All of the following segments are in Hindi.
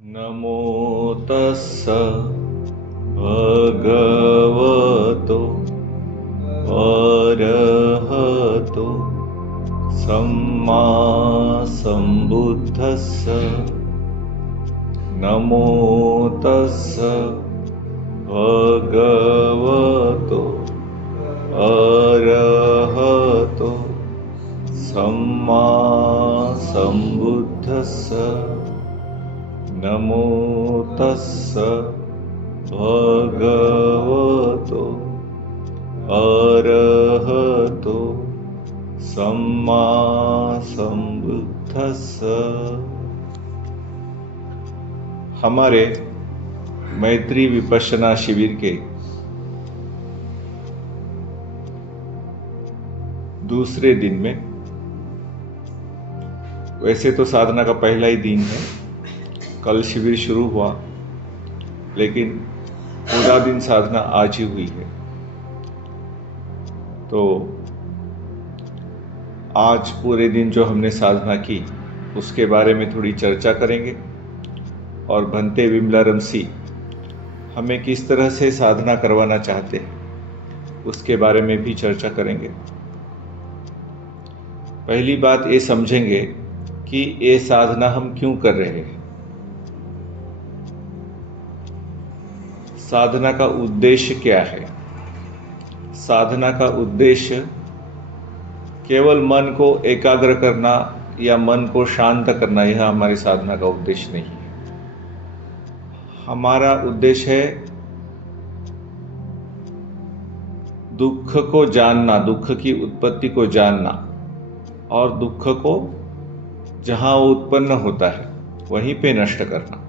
नमो तस्स भगवतो अरहतो सम्मा सम्बुद्धस्स। नमो तस्स भगवतो अरहतो सम्मा सम्बुद्धस्स। नमो तस्स भगवतो अरहतो सम्मा सम्बुद्धस्स। हमारे मैत्री विपश्यना शिविर के दूसरे दिन में, वैसे तो साधना का पहला ही दिन है, कल शिविर शुरू हुआ, लेकिन पूरा दिन साधना आज ही हुई है। तो आज पूरे दिन जो हमने साधना की उसके बारे में थोड़ी चर्चा करेंगे और भंते विमलारमसी हमें किस तरह से साधना करवाना चाहते हैं उसके बारे में भी चर्चा करेंगे। पहली बात ये समझेंगे कि ये साधना हम क्यों कर रहे हैं। साधना का उद्देश्य क्या है? साधना का उद्देश्य केवल मन को एकाग्र करना या मन को शांत करना, यह हमारी साधना का उद्देश्य नहीं है। हमारा उद्देश्य है दुख को जानना, दुख की उत्पत्ति को जानना और दुख को जहां वो उत्पन्न होता है वहीं पे नष्ट करना।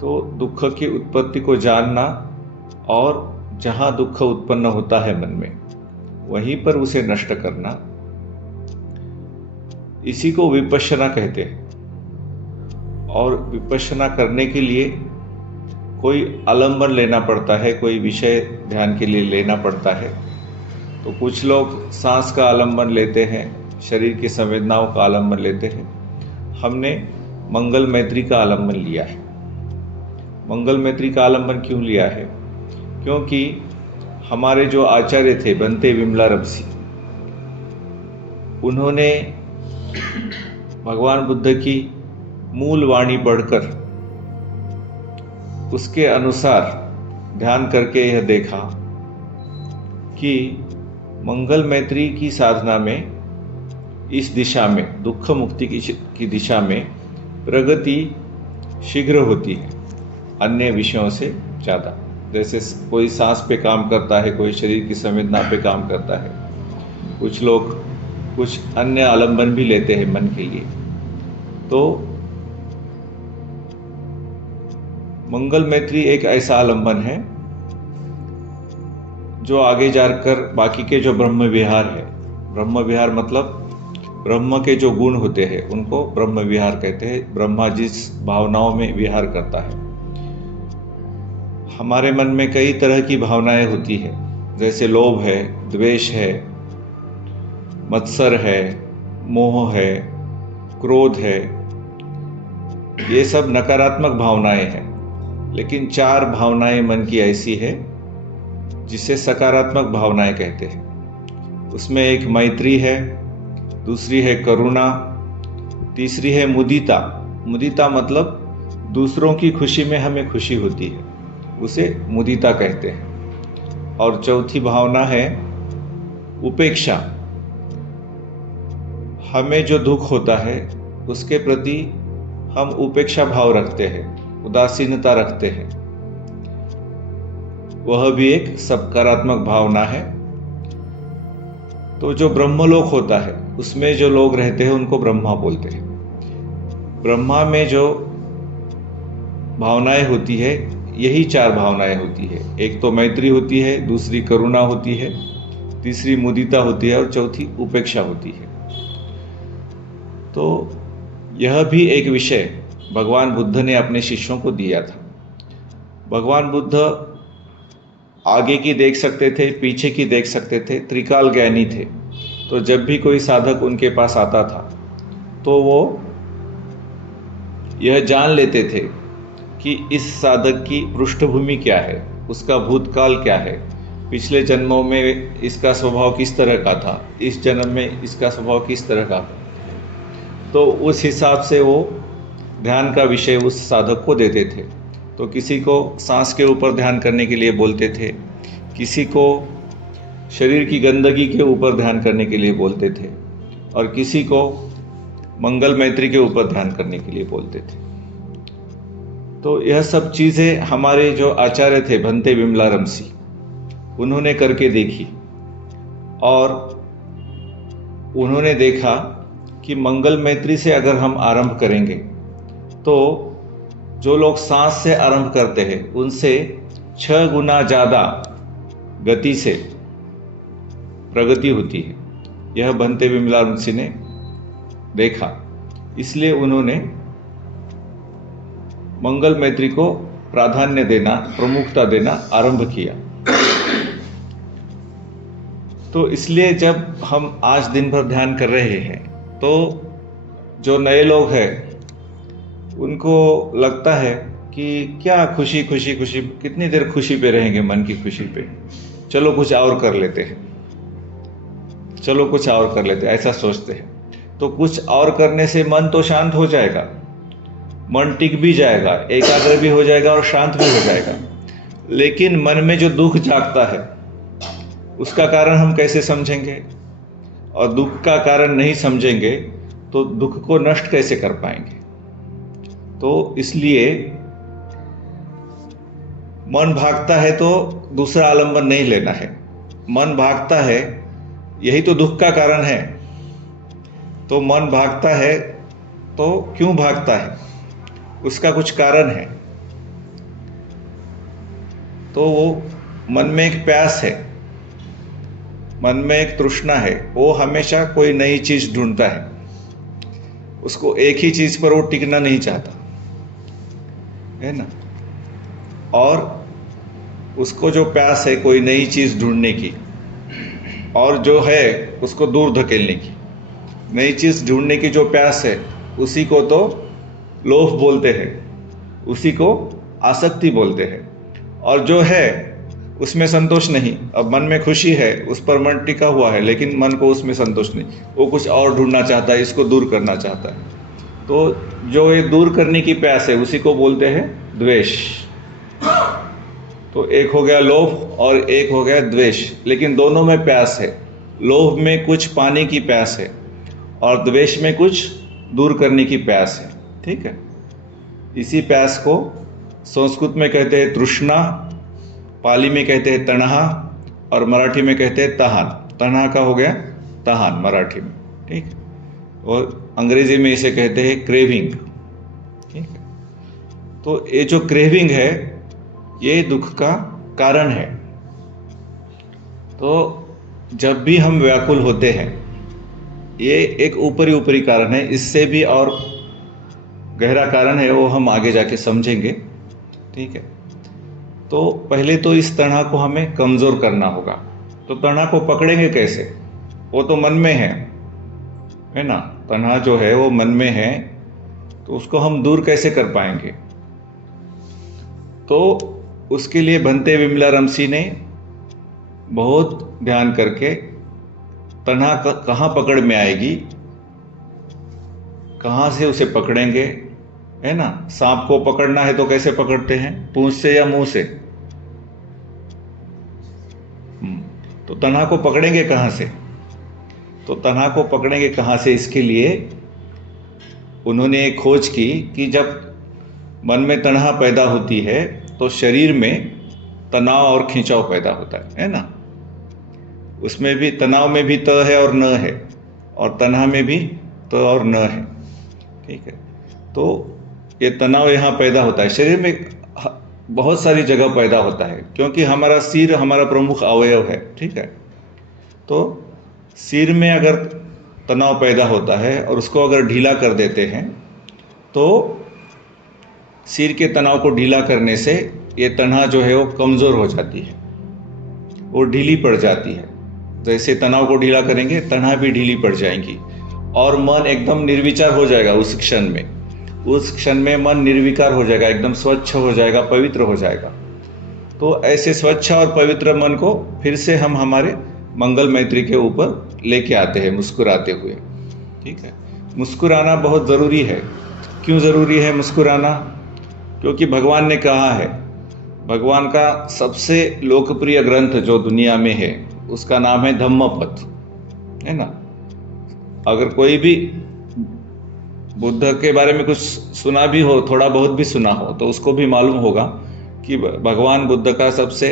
तो दुख की उत्पत्ति को जानना और जहां दुख उत्पन्न होता है मन में वहीं पर उसे नष्ट करना, इसी को विपश्यना कहते हैं। और विपश्यना करने के लिए कोई आलंबन लेना पड़ता है, कोई विषय ध्यान के लिए लेना पड़ता है। तो कुछ लोग सांस का आलंबन लेते हैं, शरीर की संवेदनाओं का आलंबन लेते हैं। हमने मंगल मैत्री का आलंबन लिया है। मंगल मैत्री का आलंबन क्यों लिया है? क्योंकि हमारे जो आचार्य थे भंते विमलारमसी, उन्होंने भगवान बुद्ध की मूल वाणी पढ़कर उसके अनुसार ध्यान करके यह देखा कि मंगल मैत्री की साधना में, इस दिशा में, दुख मुक्ति की दिशा में प्रगति शीघ्र होती है अन्य विषयों से ज़्यादा। जैसे कोई सांस पे काम करता है, कोई शरीर की संवेदना पे काम करता है, कुछ लोग कुछ अन्य आलंबन भी लेते हैं मन के लिए। तो मंगल मैत्री एक ऐसा आलंबन है जो आगे जाकर बाकी के जो ब्रह्म विहार है, ब्रह्म विहार मतलब ब्रह्म के जो गुण होते हैं उनको ब्रह्म विहार कहते हैं। ब्रह्मा जिस भावनाओं में विहार करता है। हमारे मन में कई तरह की भावनाएं होती है, जैसे लोभ है, द्वेष है, मत्सर है, मोह है, क्रोध है। ये सब नकारात्मक भावनाएं हैं। लेकिन चार भावनाएं मन की ऐसी है जिसे सकारात्मक भावनाएं कहते हैं। उसमें एक मैत्री है, दूसरी है करुणा, तीसरी है मुदिता। मुदिता मतलब दूसरों की खुशी में हमें खुशी होती है, उसे मुदिता कहते हैं। और चौथी भावना है उपेक्षा। हमें जो दुख होता है उसके प्रति हम उपेक्षा भाव रखते हैं, उदासीनता रखते हैं। वह भी एक सकारात्मक भावना है। तो जो ब्रह्मलोक होता है उसमें जो लोग रहते हैं उनको ब्रह्मा बोलते हैं। ब्रह्मा में जो भावनाएं होती है, यही चार भावनाएं होती है। एक तो मैत्री होती है, दूसरी करुणा होती है, तीसरी मुदिता होती है और चौथी उपेक्षा होती है। तो यह भी एक विषय भगवान बुद्ध ने अपने शिष्यों को दिया था। भगवान बुद्ध आगे की देख सकते थे, पीछे की देख सकते थे, त्रिकाल ज्ञानी थे। तो जब भी कोई साधक उनके पास आता था तो वो यह जान लेते थे कि इस साधक की पृष्ठभूमि क्या है, उसका भूतकाल क्या है, पिछले जन्मों में इसका स्वभाव किस तरह का था, इस जन्म में इसका स्वभाव किस तरह का था। तो उस हिसाब से वो ध्यान का विषय उस साधक को देते थे। तो किसी को सांस के ऊपर ध्यान करने के लिए बोलते थे, किसी को शरीर की गंदगी के ऊपर ध्यान करने के लिए बोलते थे, और किसी को मंगल मैत्री के ऊपर ध्यान करने के लिए बोलते थे। तो यह सब चीज़ें हमारे जो आचार्य थे भंते विमलारमसी, उन्होंने करके देखी और उन्होंने देखा कि मंगल मैत्री से अगर हम आरंभ करेंगे तो जो लोग सांस से आरंभ करते हैं उनसे 6 गुना ज़्यादा गति से प्रगति होती है। यह भंते विमलारमसी ने देखा, इसलिए उन्होंने मंगल मैत्री को प्राधान्य देना, प्रमुखता देना आरंभ किया। तो इसलिए जब हम आज दिन भर ध्यान कर रहे हैं तो जो नए लोग हैं उनको लगता है कि क्या खुशी खुशी खुशी, कितनी देर खुशी पे रहेंगे, मन की खुशी पे, चलो कुछ और कर लेते हैं, चलो कुछ और कर लेते हैं, ऐसा सोचते हैं। तो कुछ और करने से मन तो शांत हो जाएगा, मन टिक भी जाएगा, एकाग्र भी हो जाएगा और शांत भी हो जाएगा। लेकिन मन में जो दुख जागता है उसका कारण हम कैसे समझेंगे, और दुख का कारण नहीं समझेंगे तो दुख को नष्ट कैसे कर पाएंगे। तो इसलिए मन भागता है तो दूसरा आलंबन नहीं लेना है। मन भागता है, यही तो दुख का कारण है। तो मन भागता है तो क्यों भागता है, उसका कुछ कारण है। तो वो मन में एक प्यास है, मन में एक तृष्णा है, वो हमेशा कोई नई चीज ढूंढता है, उसको एक ही चीज पर वो टिकना नहीं चाहता है ना। और उसको जो प्यास है कोई नई चीज ढूंढने की, और जो है उसको दूर धकेलने की, नई चीज ढूंढने की जो प्यास है उसी को तो लोभ बोलते हैं, उसी को आसक्ति बोलते हैं। और जो है उसमें संतोष नहीं, अब मन में खुशी है, उस पर मन टिका हुआ है, लेकिन मन को उसमें संतोष नहीं, वो कुछ और ढूंढना चाहता है, इसको दूर करना चाहता है। तो जो ये दूर करने की प्यास है उसी को बोलते हैं द्वेष। तो एक हो गया लोभ और एक हो गया द्वेष, लेकिन दोनों में प्यास है। लोभ में कुछ पाने की प्यास है और द्वेष में कुछ दूर करने की प्यास है, ठीक है। इसी प्यास को संस्कृत में कहते हैं तृष्णा, पाली में कहते हैं तणहा, और मराठी में कहते हैं तहान। तणहा का हो गया तहान मराठी में, ठीक है। और अंग्रेजी में इसे कहते हैं क्रेविंग, ठीक है। तो ये जो क्रेविंग है ये दुख का कारण है। तो जब भी हम व्याकुल होते हैं, ये एक ऊपरी ऊपरी कारण है, इससे भी और गहरा कारण है, वो हम आगे जाके समझेंगे, ठीक है। तो पहले तो इस तणा को हमें कमजोर करना होगा। तो तणा को पकड़ेंगे कैसे, वो तो मन में है ना। तणा जो है वो मन में है, तो उसको हम दूर कैसे कर पाएंगे। तो उसके लिए भंते विमलारमसी ने बहुत ध्यान करके तणा कहाँ पकड़ में आएगी, कहाँ से उसे पकड़ेंगे, है ना। सांप को पकड़ना है तो कैसे पकड़ते हैं, पूंछ से या मुंह से। तो तणा को पकड़ेंगे कहाँ से, तो तणा को पकड़ेंगे कहाँ से, इसके लिए उन्होंने एक खोज की कि जब मन में तणा पैदा होती है तो शरीर में तनाव और खिंचाव पैदा होता है ना। उसमें भी तनाव में भी त है और न है, और तणा में भी त और न है, ठीक है। तो ये तनाव यहाँ पैदा होता है, शरीर में बहुत सारी जगह पैदा होता है, क्योंकि हमारा सिर हमारा प्रमुख अवयव है, ठीक है। तो सिर में अगर तनाव पैदा होता है और उसको अगर ढीला कर देते हैं तो सिर के तनाव को ढीला करने से ये तणा जो है वो कमज़ोर हो जाती है, वो ढीली पड़ जाती है। जैसे तनाव को ढीला करेंगे तणा भी ढीली पड़ जाएंगी और मन एकदम निर्विचार हो जाएगा उस क्षण में। उस क्षण में मन निर्विकार हो जाएगा, एकदम स्वच्छ हो जाएगा, पवित्र हो जाएगा। तो ऐसे स्वच्छ और पवित्र मन को फिर से हम हमारे मंगल मैत्री के ऊपर लेके आते हैं मुस्कुराते हुए। ठीक है, मुस्कुराना बहुत ज़रूरी है। क्यों ज़रूरी है मुस्कुराना? क्योंकि भगवान ने कहा है, भगवान का सबसे लोकप्रिय ग्रंथ जो दुनिया में है उसका नाम है धम्मपद, है ना। अगर कोई भी बुद्ध के बारे में कुछ सुना भी हो, थोड़ा बहुत भी सुना हो, तो उसको भी मालूम होगा कि भगवान बुद्ध का सबसे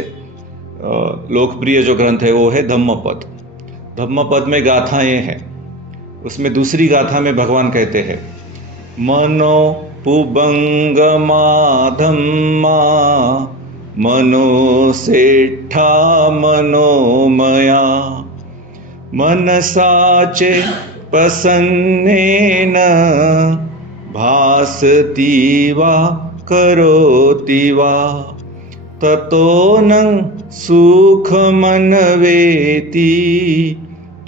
लोकप्रिय जो ग्रंथ है वो है धम्मपद। धम्मपद में गाथाएं हैं। उसमें दूसरी गाथा में भगवान कहते हैं, मनो पुबंगमा धम्मा मनो सेठा मनोमया मनसाचे प्रसन्नेन भासति वा करोति वा ततो न सुखमन्वेति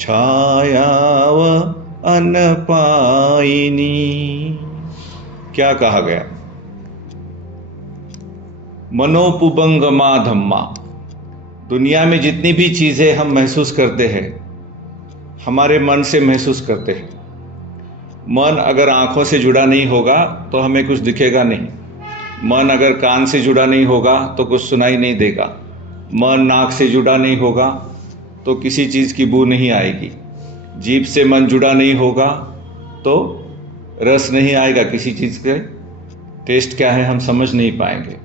छायाव अनपायिनी। क्या कहा गया? मनोपुबंगमा धम्मा। दुनिया में जितनी भी चीज़ें हम महसूस करते हैं, हमारे मन से महसूस करते हैं। मन अगर आँखों से जुड़ा नहीं होगा तो हमें कुछ दिखेगा नहीं। मन अगर कान से जुड़ा नहीं होगा तो कुछ सुनाई नहीं देगा। मन नाक से जुड़ा नहीं होगा तो किसी चीज़ की बू नहीं आएगी। जीभ से मन जुड़ा नहीं होगा तो रस नहीं आएगा, किसी चीज़ के टेस्ट क्या है हम समझ नहीं पाएंगे।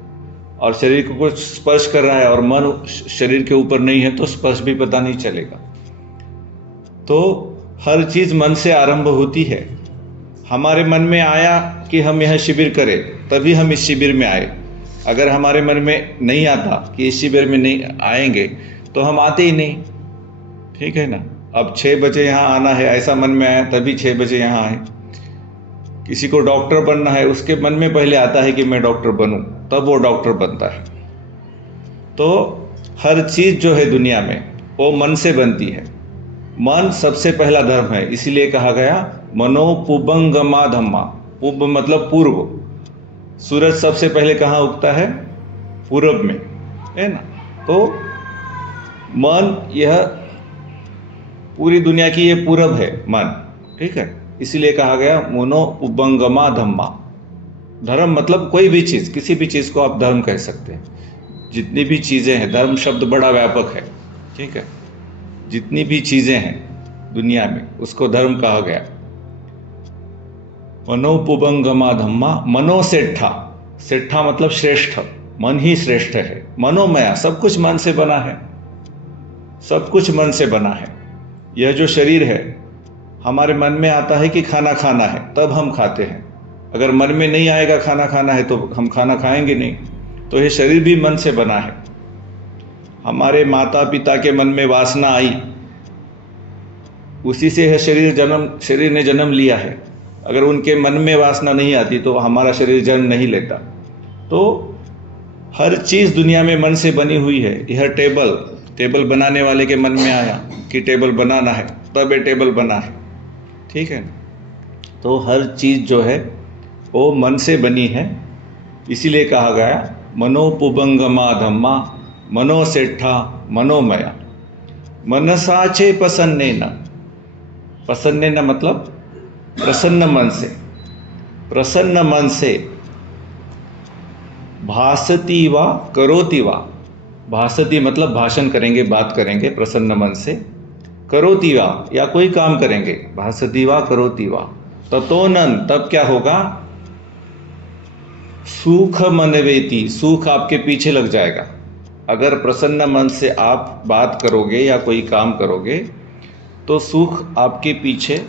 और शरीर को कुछ स्पर्श कर रहा है और मन शरीर के ऊपर नहीं है तो स्पर्श भी पता नहीं चलेगा। तो हर चीज़ मन से आरंभ होती है। हमारे मन में आया कि हम यह शिविर करें, तभी हम इस शिविर में आए। अगर हमारे मन में नहीं आता कि इस शिविर में नहीं आएंगे तो हम आते ही नहीं। ठीक है ना। अब 6 बजे यहाँ आना है, ऐसा मन में आया तभी 6 बजे यहाँ आए। किसी को डॉक्टर बनना है, उसके मन में पहले आता है कि मैं डॉक्टर बनूं, तब वो डॉक्टर बनता है। तो हर चीज़ जो है दुनिया में वो मन से बनती है। मन सबसे पहला धर्म है, इसीलिए कहा गया मनो पुबंगमा धम्मा। पुब मतलब पूर्व। सूरज सबसे पहले कहाँ उगता है? पूरब में, है ना। तो मन यह पूरी दुनिया की ये पूरब है मन। ठीक है, इसीलिए कहा गया मनो पुबंगमा धम्मा। धर्म मतलब कोई भी चीज़, किसी भी चीज़ को आप धर्म कह सकते हैं। जितनी भी चीज़ें हैं, धर्म शब्द बड़ा व्यापक है। ठीक है, जितनी भी चीज़ें हैं दुनिया में उसको धर्म कहा गया। मनो पुबंगमा धम्मा मनो सेठा। सेठा मतलब श्रेष्ठ। मन ही श्रेष्ठ है। मनोमया, सब कुछ मन से बना है। सब कुछ मन से बना है। यह जो शरीर है, हमारे मन में आता है कि खाना खाना है तब हम खाते हैं। अगर मन में नहीं आएगा खाना खाना है तो हम खाना खाएंगे नहीं। तो यह शरीर भी मन से बना है। हमारे माता पिता के मन में वासना आई, उसी से यह शरीर ने जन्म लिया है। अगर उनके मन में वासना नहीं आती तो हमारा शरीर जन्म नहीं लेता। तो हर चीज़ दुनिया में मन से बनी हुई है। यह टेबल बनाने वाले के मन में आया कि टेबल बनाना है, तब ये टेबल बना है। ठीक है, तो हर चीज़ जो है वो मन से बनी है। इसीलिए कहा गया मनो पुबंगमा धम्मा मनो सेठा मनोमया मनसाचे प्रसन्नेन। प्रसन्नेन मतलब प्रसन्न मन से। प्रसन्न मन से भासति वा करोति वा। भासति मतलब भाषण करेंगे, बात करेंगे प्रसन्न मन से। करोति वा या कोई काम करेंगे, भासति वा करोति वा। ततोनन तब क्या होगा? सुख मनवेति। सुख आपके पीछे लग जाएगा। अगर प्रसन्न मन से आप बात करोगे या कोई काम करोगे तो सुख आपके पीछे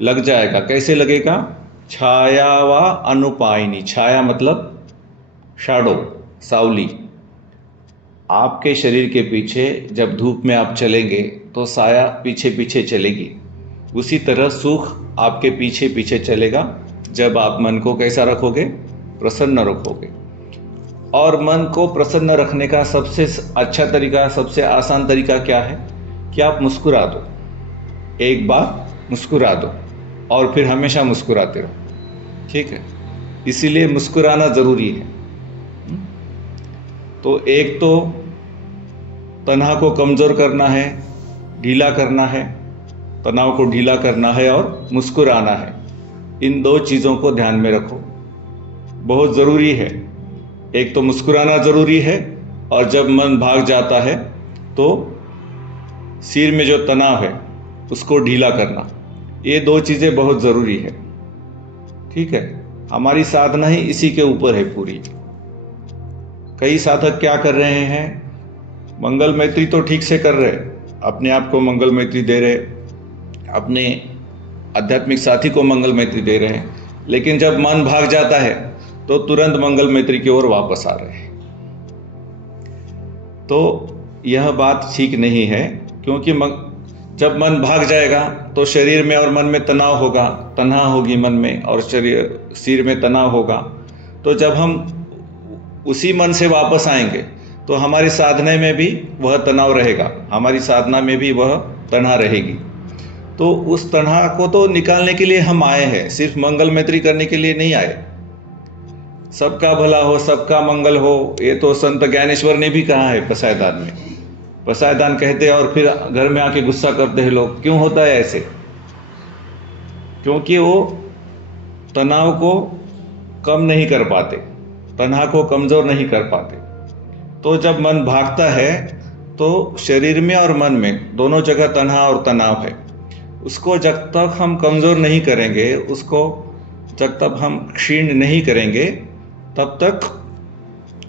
लग जाएगा। कैसे लगेगा? छाया वा अनुपायिनी। छाया मतलब शैडो, सावली। आपके शरीर के पीछे जब धूप में आप चलेंगे तो साया पीछे पीछे चलेगी। उसी तरह सुख आपके पीछे पीछे चलेगा जब आप मन को कैसा रखोगे? प्रसन्न रखोगे। और मन को प्रसन्न रखने का सबसे अच्छा तरीका, सबसे आसान तरीका क्या है? कि आप मुस्कुरा दो। एक बार मुस्कुरा दो और फिर हमेशा मुस्कुराते रहो। ठीक है, इसीलिए मुस्कुराना ज़रूरी है। तो एक तो तनाव को कमज़ोर करना है, ढीला करना है, तनाव को ढीला करना है और मुस्कुराना है। इन दो चीज़ों को ध्यान में रखो, बहुत ज़रूरी है। एक तो मुस्कुराना ज़रूरी है, और जब मन भाग जाता है तो सिर में जो तनाव है उसको ढीला करना, ये दो चीज़ें बहुत ज़रूरी है। ठीक है, हमारी साधना ही इसी के ऊपर है पूरी। कई साधक क्या कर रहे हैं, मंगल मैत्री तो ठीक से कर रहे, अपने आप को मंगल मैत्री दे रहे, अपने आध्यात्मिक साथी को मंगल मैत्री दे रहे हैं, लेकिन जब मन भाग जाता है तो तुरंत मंगल मैत्री की ओर वापस आ रहे हैं। तो यह बात ठीक नहीं है, क्योंकि जब मन भाग जाएगा तो शरीर में और मन में तनाव होगा, तनाव होगी मन में और सिर में तनाव होगा। तो जब हम उसी मन से वापस आएंगे तो हमारी साधना में भी वह तनाव रहेगा, हमारी साधना में भी वह तनाव रहेगी। तो उस तनाव को तो निकालने के लिए हम आए हैं, सिर्फ मंगल मैत्री करने के लिए नहीं आए। सबका भला हो, सबका मंगल हो, ये तो संत ज्ञानेश्वर ने भी कहा है पसायदान में। पसायदान कहते हैं और फिर घर में आके गुस्सा करते हैं लोग। क्यों होता है ऐसे? क्योंकि वो तनाव को कम नहीं कर पाते, तनाव को कमज़ोर नहीं कर पाते। तो जब मन भागता है तो शरीर में और मन में दोनों जगह तनाव और तनाव है। उसको जब तक हम कमज़ोर नहीं करेंगे, उसको जब तक हम क्षीण नहीं करेंगे, तब तक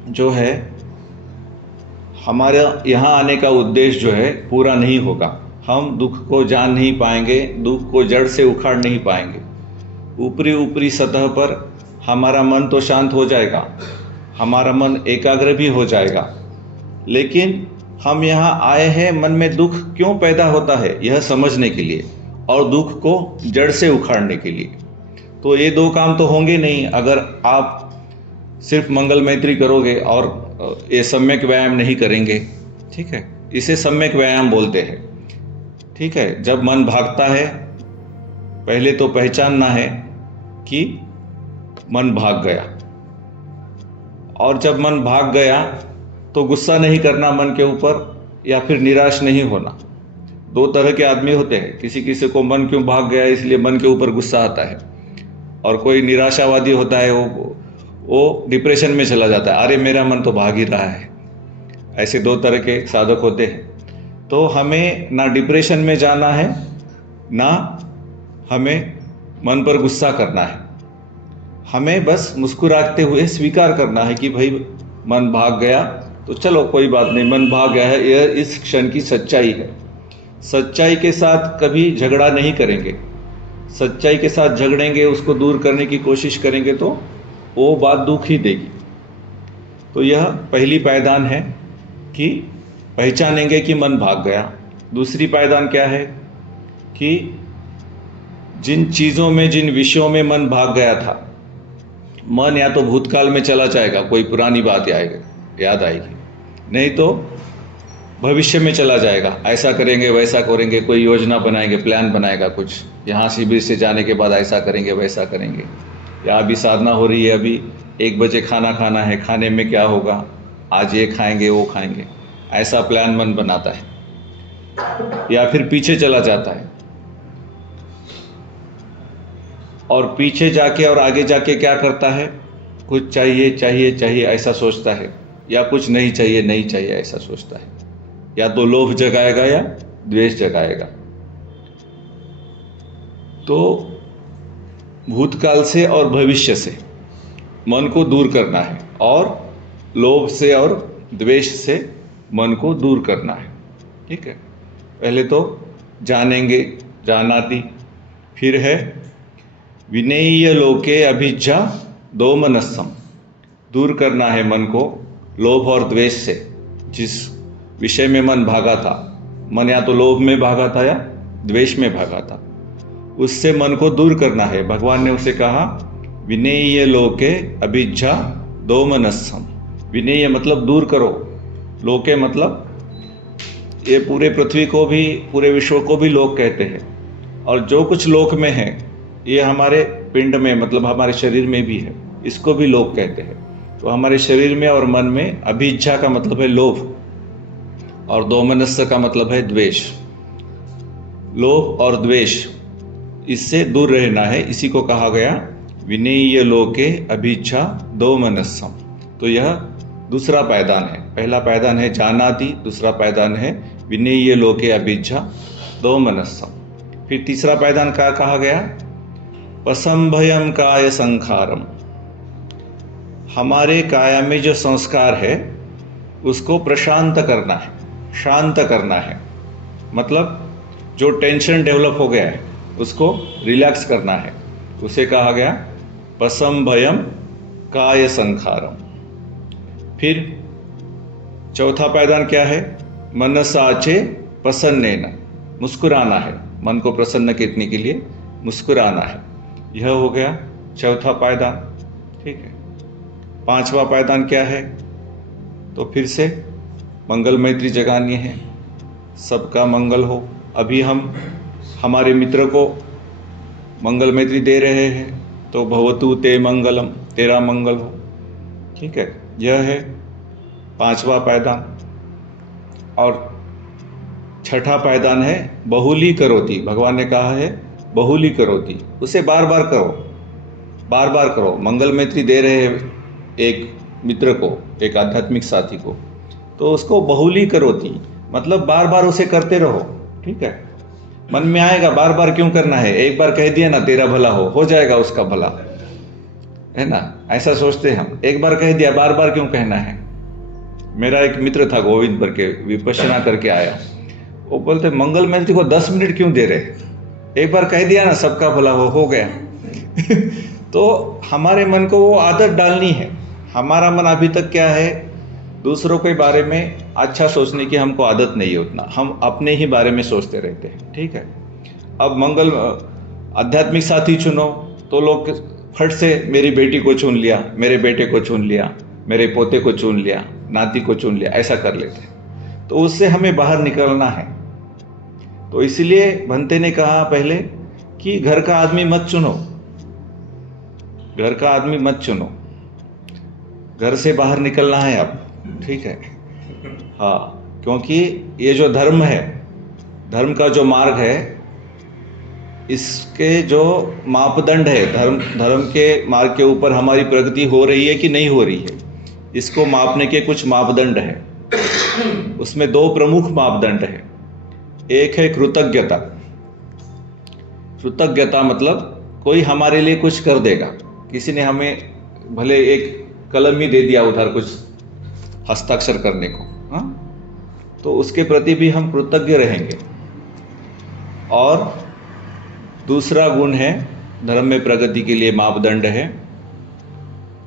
जो है हमारे यहाँ आने का उद्देश्य जो है पूरा नहीं होगा। हम दुख को जान नहीं पाएंगे, दुख को जड़ से उखाड़ नहीं पाएंगे। ऊपरी ऊपरी सतह पर हमारा मन तो शांत हो जाएगा, हमारा मन एकाग्र भी हो जाएगा, लेकिन हम यहाँ आए हैं मन में दुख क्यों पैदा होता है यह समझने के लिए, और दुख को जड़ से उखाड़ने के लिए। तो ये दो काम तो होंगे नहीं अगर आप सिर्फ मंगल मैत्री करोगे और ये सम्यक व्यायाम नहीं करेंगे। ठीक है, इसे सम्यक व्यायाम बोलते हैं। ठीक है, जब मन भागता है पहले तो पहचानना है कि मन भाग गया, और जब मन भाग गया तो गुस्सा नहीं करना मन के ऊपर, या फिर निराश नहीं होना। दो तरह के आदमी होते हैं, किसी किसी को मन क्यों भाग गया इसलिए मन के ऊपर गुस्सा आता है, और कोई निराशावादी होता है, वो डिप्रेशन में चला जाता है, अरे मेरा मन तो भाग ही रहा है। ऐसे दो तरह के साधक होते हैं। तो हमें ना डिप्रेशन में जाना है, ना हमें मन पर गुस्सा करना है। हमें बस मुस्कुराते हुए स्वीकार करना है कि भाई मन भाग गया तो चलो कोई बात नहीं, मन भाग गया है, यह इस क्षण की सच्चाई है। सच्चाई के साथ कभी झगड़ा नहीं करेंगे। सच्चाई के साथ झगड़ेंगे, उसको दूर करने की कोशिश करेंगे तो वो बात दुख ही देगी। तो यह पहली पायदान है कि पहचानेंगे कि मन भाग गया। दूसरी पायदान क्या है कि जिन चीज़ों में, जिन विषयों में मन भाग गया था, मन या तो भूतकाल में चला जाएगा, कोई पुरानी बात याद आएगी, नहीं तो भविष्य में चला जाएगा, ऐसा करेंगे वैसा करेंगे, कोई योजना बनाएंगे, प्लान बनाएगा कुछ, यहाँ शिविर से जाने के बाद ऐसा करेंगे वैसा करेंगे, या अभी साधना हो रही है, अभी 1 बजे खाना खाना है, खाने में क्या होगा, आज ये खाएंगे वो खाएंगे, ऐसा प्लान मन बनाता है। या फिर पीछे चला जाता है और पीछे जाके और आगे जाके क्या करता है, कुछ चाहिए चाहिए चाहिए ऐसा सोचता है, या कुछ नहीं चाहिए नहीं चाहिए ऐसा सोचता है, या तो लोभ जगाएगा या द्वेष जगाएगा। तो भूतकाल से और भविष्य से मन को दूर करना है, और लोभ से और द्वेष से मन को दूर करना है। ठीक है, पहले तो जानेंगे जानाति, फिर है विनेय लोके अभिज्ञा दोमनस्सम, दूर करना है मन को लोभ और द्वेष से। जिस विषय में मन भागा था, मन या तो लोभ में भागा था या द्वेष में भागा था, उससे मन को दूर करना है। भगवान ने उसे कहा विनेय लोके अभिज्ञा दोमनस्सम। विनेय मतलब दूर करो, लोके मतलब ये पूरे पृथ्वी को भी, पूरे विश्व को भी लोक कहते हैं, और जो कुछ लोक में है ये हमारे पिंड में मतलब हमारे शरीर में भी है, इसको भी लोभ कहते हैं। तो हमारे शरीर में और मन में अभिइच्छा का मतलब है लोभ, और दोमनस्य का मतलब है द्वेष। लोभ और द्वेष, इससे दूर रहना है। इसी को कहा गया विनेय लोके अभिइच्छा दोमनस्यम। तो यह दूसरा पायदान है। पहला पायदान है जानाति, दूसरा पायदान है विनेय लोके अभिइच्छा दोमनस्यम। फिर तीसरा पायदान क्या कहा गया? पसंभयम काय संखारम। हमारे काया में जो संस्कार है उसको प्रशांत करना है, शांत करना है। मतलब जो टेंशन डेवलप हो गया है उसको रिलैक्स करना है, उसे कहा गया पसंभयम काय संखारम। फिर चौथा पायदान क्या है? मनसाचे प्रसन्नेन, मुस्कुराना है। मन को प्रसन्न करने के लिए मुस्कुराना है। यह हो गया चौथा पायदान। ठीक है। पांचवा पायदान क्या है? तो फिर से मंगल मैत्री जगानी है, सबका मंगल हो। अभी हम हमारे मित्र को मंगल मैत्री दे रहे हैं, तो भवतु ते मंगलम, तेरा मंगल हो। ठीक है, यह है पांचवा पायदान। और छठा पायदान है बहुली करोति। भगवान ने कहा है बहुली करोति, उसे बार बार करो, बार बार करो। मंगल मैत्री दे रहे हैं एक मित्र को, एक आध्यात्मिक साथी को, तो उसको बहुली करोति मतलब बार बार उसे करते रहो। ठीक है। मन में आएगा बार बार क्यों करना है, एक बार कह दिया ना तेरा भला हो जाएगा उसका भला, है ना। ऐसा सोचते हैं हम, एक बार कह दिया बार बार क्यों कहना है। मेरा एक मित्र था गोविंद करके, विपश्यना करके आया। वो बोलते मंगल मैत्री को 10 मिनट क्यों दे रहे, एक बार कह दिया ना सबका भला हो गया। तो हमारे मन को वो आदत डालनी है। हमारा मन अभी तक क्या है, दूसरों के बारे में अच्छा सोचने की हमको आदत नहीं है उतना, हम अपने ही बारे में सोचते रहते हैं। ठीक है। अब मंगल आध्यात्मिक साथी चुनो तो लोग फट से मेरी बेटी को चुन लिया, मेरे बेटे को चुन लिया, मेरे पोते को चुन लिया, नाती को चुन लिया, ऐसा कर लेते हैं। तो उससे हमें बाहर निकलना है। तो इसलिए भंते ने कहा पहले कि घर का आदमी मत चुनो, घर का आदमी मत चुनो, घर से बाहर निकलना है अब। ठीक है। हाँ, क्योंकि ये जो धर्म है, धर्म का जो मार्ग है, इसके जो मापदंड है, धर्म के मार्ग के ऊपर हमारी प्रगति हो रही है कि नहीं हो रही है, इसको मापने के कुछ मापदंड है। उसमें 2 प्रमुख मापदंड है। एक है कृतज्ञता। कृतज्ञता मतलब कोई हमारे लिए कुछ कर देगा। किसी ने हमें भले एक कलम ही दे दिया उधर कुछ हस्ताक्षर करने को, हाँ, तो उसके प्रति भी हम कृतज्ञ रहेंगे। और दूसरा गुण है, धर्म में प्रगति के लिए मापदंड है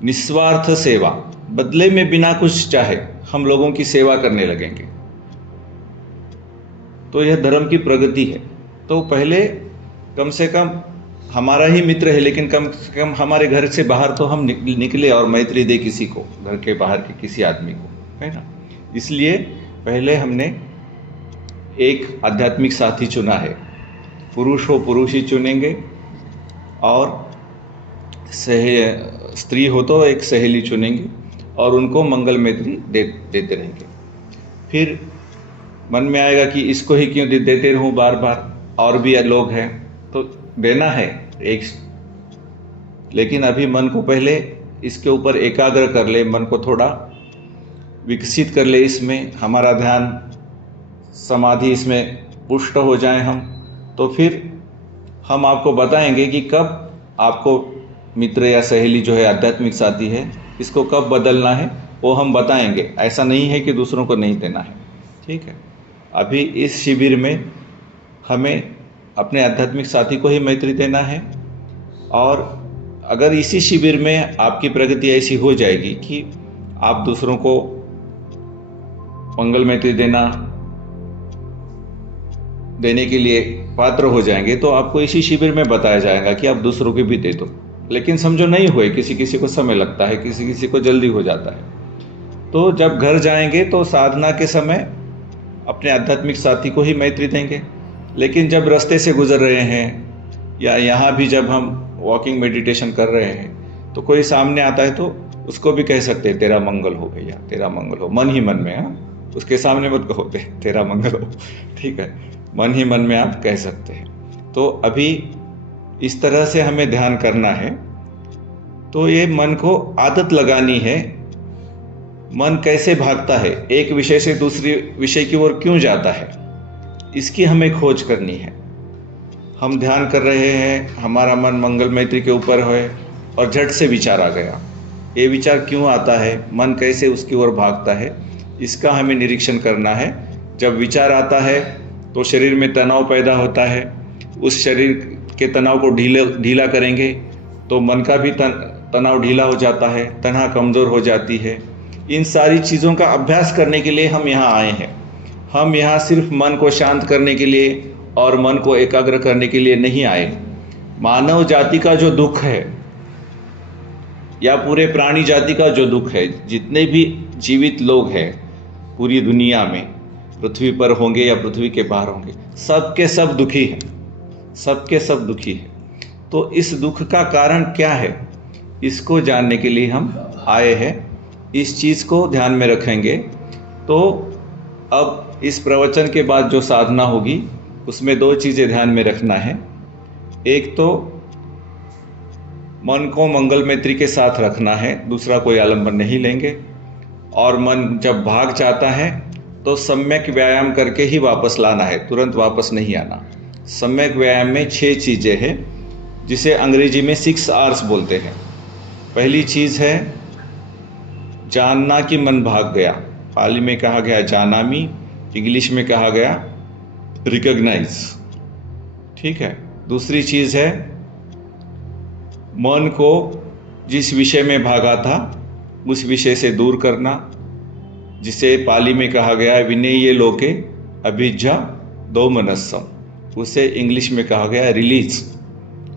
निस्वार्थ सेवा। बदले में बिना कुछ चाहे हम लोगों की सेवा करने लगेंगे, तो यह धर्म की प्रगति है। तो पहले कम से कम हमारा ही मित्र है, लेकिन कम से कम हमारे घर से बाहर तो हम निकले और मैत्री दे किसी को, घर के बाहर के किसी आदमी को, है ना। इसलिए पहले हमने एक आध्यात्मिक साथी चुना है। पुरुष हो पुरुष ही चुनेंगे, और स्त्री हो तो एक सहेली चुनेंगे, और उनको मंगल मैत्री देते रहेंगे। फिर मन में आएगा कि इसको ही क्यों देते रहूं बार बार, और भी लोग हैं तो देना है एक, लेकिन अभी मन को पहले इसके ऊपर एकाग्र कर ले, मन को थोड़ा विकसित कर ले, इसमें हमारा ध्यान समाधि इसमें पुष्ट हो जाए हम, तो फिर हम आपको बताएंगे कि कब आपको मित्र या सहेली जो है, आध्यात्मिक साथी है, इसको कब बदलना है, वो हम बताएंगे। ऐसा नहीं है कि दूसरों को नहीं देना है। ठीक है। अभी इस शिविर में हमें अपने आध्यात्मिक साथी को ही मैत्री देना है, और अगर इसी शिविर में आपकी प्रगति ऐसी हो जाएगी कि आप दूसरों को मंगल मैत्री देने के लिए पात्र हो जाएंगे, तो आपको इसी शिविर में बताया जाएगा कि आप दूसरों को भी दे दो। लेकिन समझो नहीं हुए, किसी किसी को समय लगता है, किसी किसी को जल्दी हो जाता है। तो जब घर जाएंगे तो साधना के समय अपने आध्यात्मिक साथी को ही मैत्री देंगे। लेकिन जब रास्ते से गुजर रहे हैं, या यहाँ भी जब हम वॉकिंग मेडिटेशन कर रहे हैं, तो कोई सामने आता है तो उसको भी कह सकते हैं तेरा मंगल हो भैया, तेरा मंगल हो, मन ही मन में। हाँ, उसके सामने मत कहो तेरा मंगल हो, ठीक है, मन ही मन में आप कह सकते हैं। तो अभी इस तरह से हमें ध्यान करना है। तो ये मन को आदत लगानी है। मन कैसे भागता है, एक विषय से दूसरे विषय की ओर क्यों जाता है, इसकी हमें खोज करनी है। हम ध्यान कर रहे हैं, हमारा मन मंगल मैत्री के ऊपर है और झट से विचार आ गया। ये विचार क्यों आता है, मन कैसे उसकी ओर भागता है, इसका हमें निरीक्षण करना है। जब विचार आता है तो शरीर में तनाव पैदा होता है। उस शरीर के तनाव को ढीला करेंगे तो मन का भी तनाव ढीला हो जाता है, तनाव कमज़ोर हो जाती है। इन सारी चीज़ों का अभ्यास करने के लिए हम यहाँ आए हैं। हम यहाँ सिर्फ मन को शांत करने के लिए और मन को एकाग्र करने के लिए नहीं आए। मानव जाति का जो दुख है या पूरे प्राणी जाति का जो दुख है, जितने भी जीवित लोग हैं पूरी दुनिया में, पृथ्वी पर होंगे या पृथ्वी के बाहर होंगे, सब के सब दुखी हैं, सब के सब दुखी हैं। तो इस दुख का कारण क्या है, इसको जानने के लिए हम आए हैं। इस चीज़ को ध्यान में रखेंगे तो अब इस प्रवचन के बाद जो साधना होगी उसमें दो चीज़ें ध्यान में रखना है। एक तो मन को मंगल मैत्री के साथ रखना है, दूसरा कोई आलंबन नहीं लेंगे। और मन जब भाग जाता है तो सम्यक व्यायाम करके ही वापस लाना है, तुरंत वापस नहीं आना। सम्यक व्यायाम में 6 चीज़ें हैं जिसे अंग्रेजी में 6 R's बोलते हैं। पहली चीज़ है जानना कि मन भाग गया, पाली में कहा गया जानामी, इंग्लिश में कहा गया रिकॉग्नाइज, ठीक है। दूसरी चीज़ है मन को जिस विषय में भागा था उस विषय से दूर करना, जिसे पाली में कहा गया है विनेय लोके अभिज्ञा दोमनस्सम, उसे इंग्लिश में कहा गया रिलीज,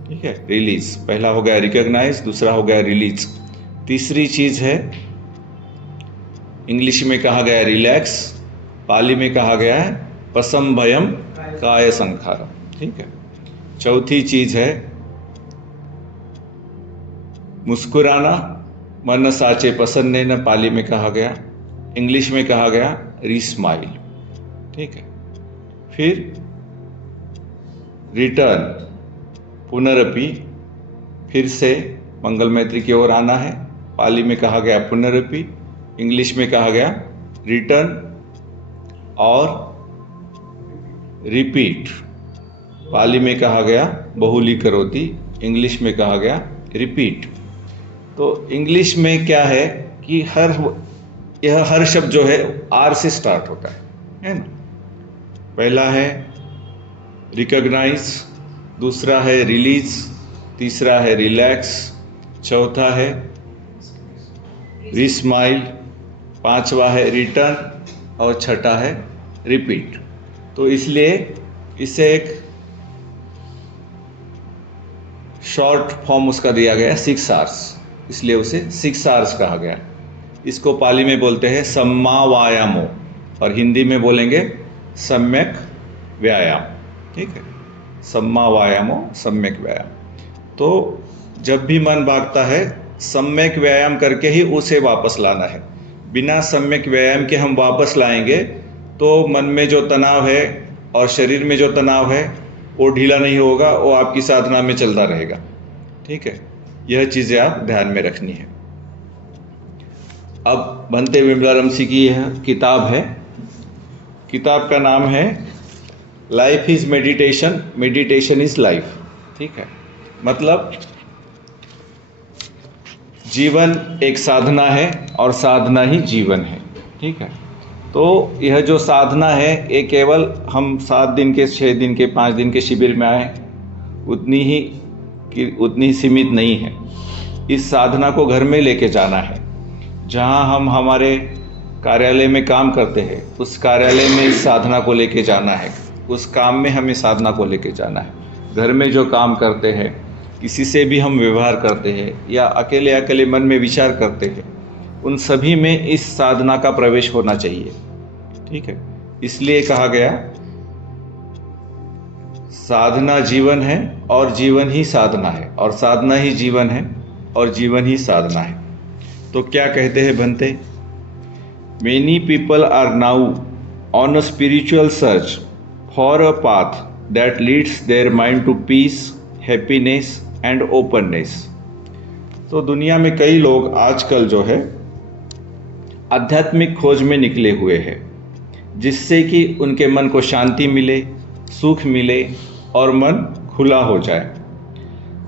ठीक है, रिलीज। पहला हो गया रिकॉग्नाइज, दूसरा हो गया रिलीज। तीसरी चीज़ है इंग्लिश में कहा गया रिलैक्स, पाली में कहा गया है पसम भयम काय संखारम, ठीक है। चौथी चीज़ है मुस्कुराना, मन साचे पसंद न, पाली में कहा गया, इंग्लिश में कहा गया रीस्माइल, ठीक है। फिर रिटर्न, पुनरपि, फिर से मंगल मैत्री की ओर आना है, पाली में कहा गया पुनरपि, इंग्लिश में कहा गया रिटर्न और रिपीट, पाली में कहा गया बहुली करोति, इंग्लिश में कहा गया रिपीट। तो इंग्लिश में क्या है कि हर शब्द जो है आर से स्टार्ट होता है ना। पहला है रिकॉग्नाइज, दूसरा है रिलीज, तीसरा है रिलैक्स, चौथा है रीस्माइल, पांचवा है रिटर्न और छठा है रिपीट। तो इसलिए इसे एक शॉर्ट फॉर्म उसका दिया गया 6 R's, इसलिए उसे 6 R's कहा गया। इसको पाली में बोलते हैं सम्मा वायामो और हिंदी में बोलेंगे सम्यक व्यायाम, ठीक है। सम्मा वायामो, सम्यक व्यायाम। तो जब भी मन भागता है सम्यक व्यायाम करके ही उसे वापस लाना है। बिना सम्यक व्यायाम के हम वापस लाएंगे तो मन में जो तनाव है और शरीर में जो तनाव है वो ढीला नहीं होगा, वो आपकी साधना में चलता रहेगा, ठीक है। यह चीज़ें आप ध्यान में रखनी है। अब भंते विमलारमसी की यह किताब है, किताब का नाम है life is meditation, meditation is life, ठीक है। मतलब जीवन एक साधना है और साधना ही जीवन है, ठीक है। तो यह जो साधना है ये केवल हम 7 दिन के, 6 दिन के, 5 दिन के शिविर में आए उतनी ही सीमित नहीं है। इस साधना को घर में लेके जाना है। जहाँ हम हमारे कार्यालय में काम करते हैं उस कार्यालय में इस साधना को लेके जाना है, उस काम में हमें साधना को लेके जाना है। घर में जो काम करते हैं, किसी से भी हम व्यवहार करते हैं या अकेले अकेले मन में विचार करते हैं, उन सभी में इस साधना का प्रवेश होना चाहिए, ठीक है। इसलिए कहा गया साधना जीवन है और जीवन ही साधना है और साधना ही जीवन है। और जीवन ही साधना है। तो क्या कहते हैं bhante? Many people are now on a spiritual search for a path that leads their mind to peace, happiness and openness. तो दुनिया में कई लोग आजकल जो है आध्यात्मिक खोज में निकले हुए हैं, जिससे कि उनके मन को शांति मिले, सुख मिले और मन खुला हो जाए।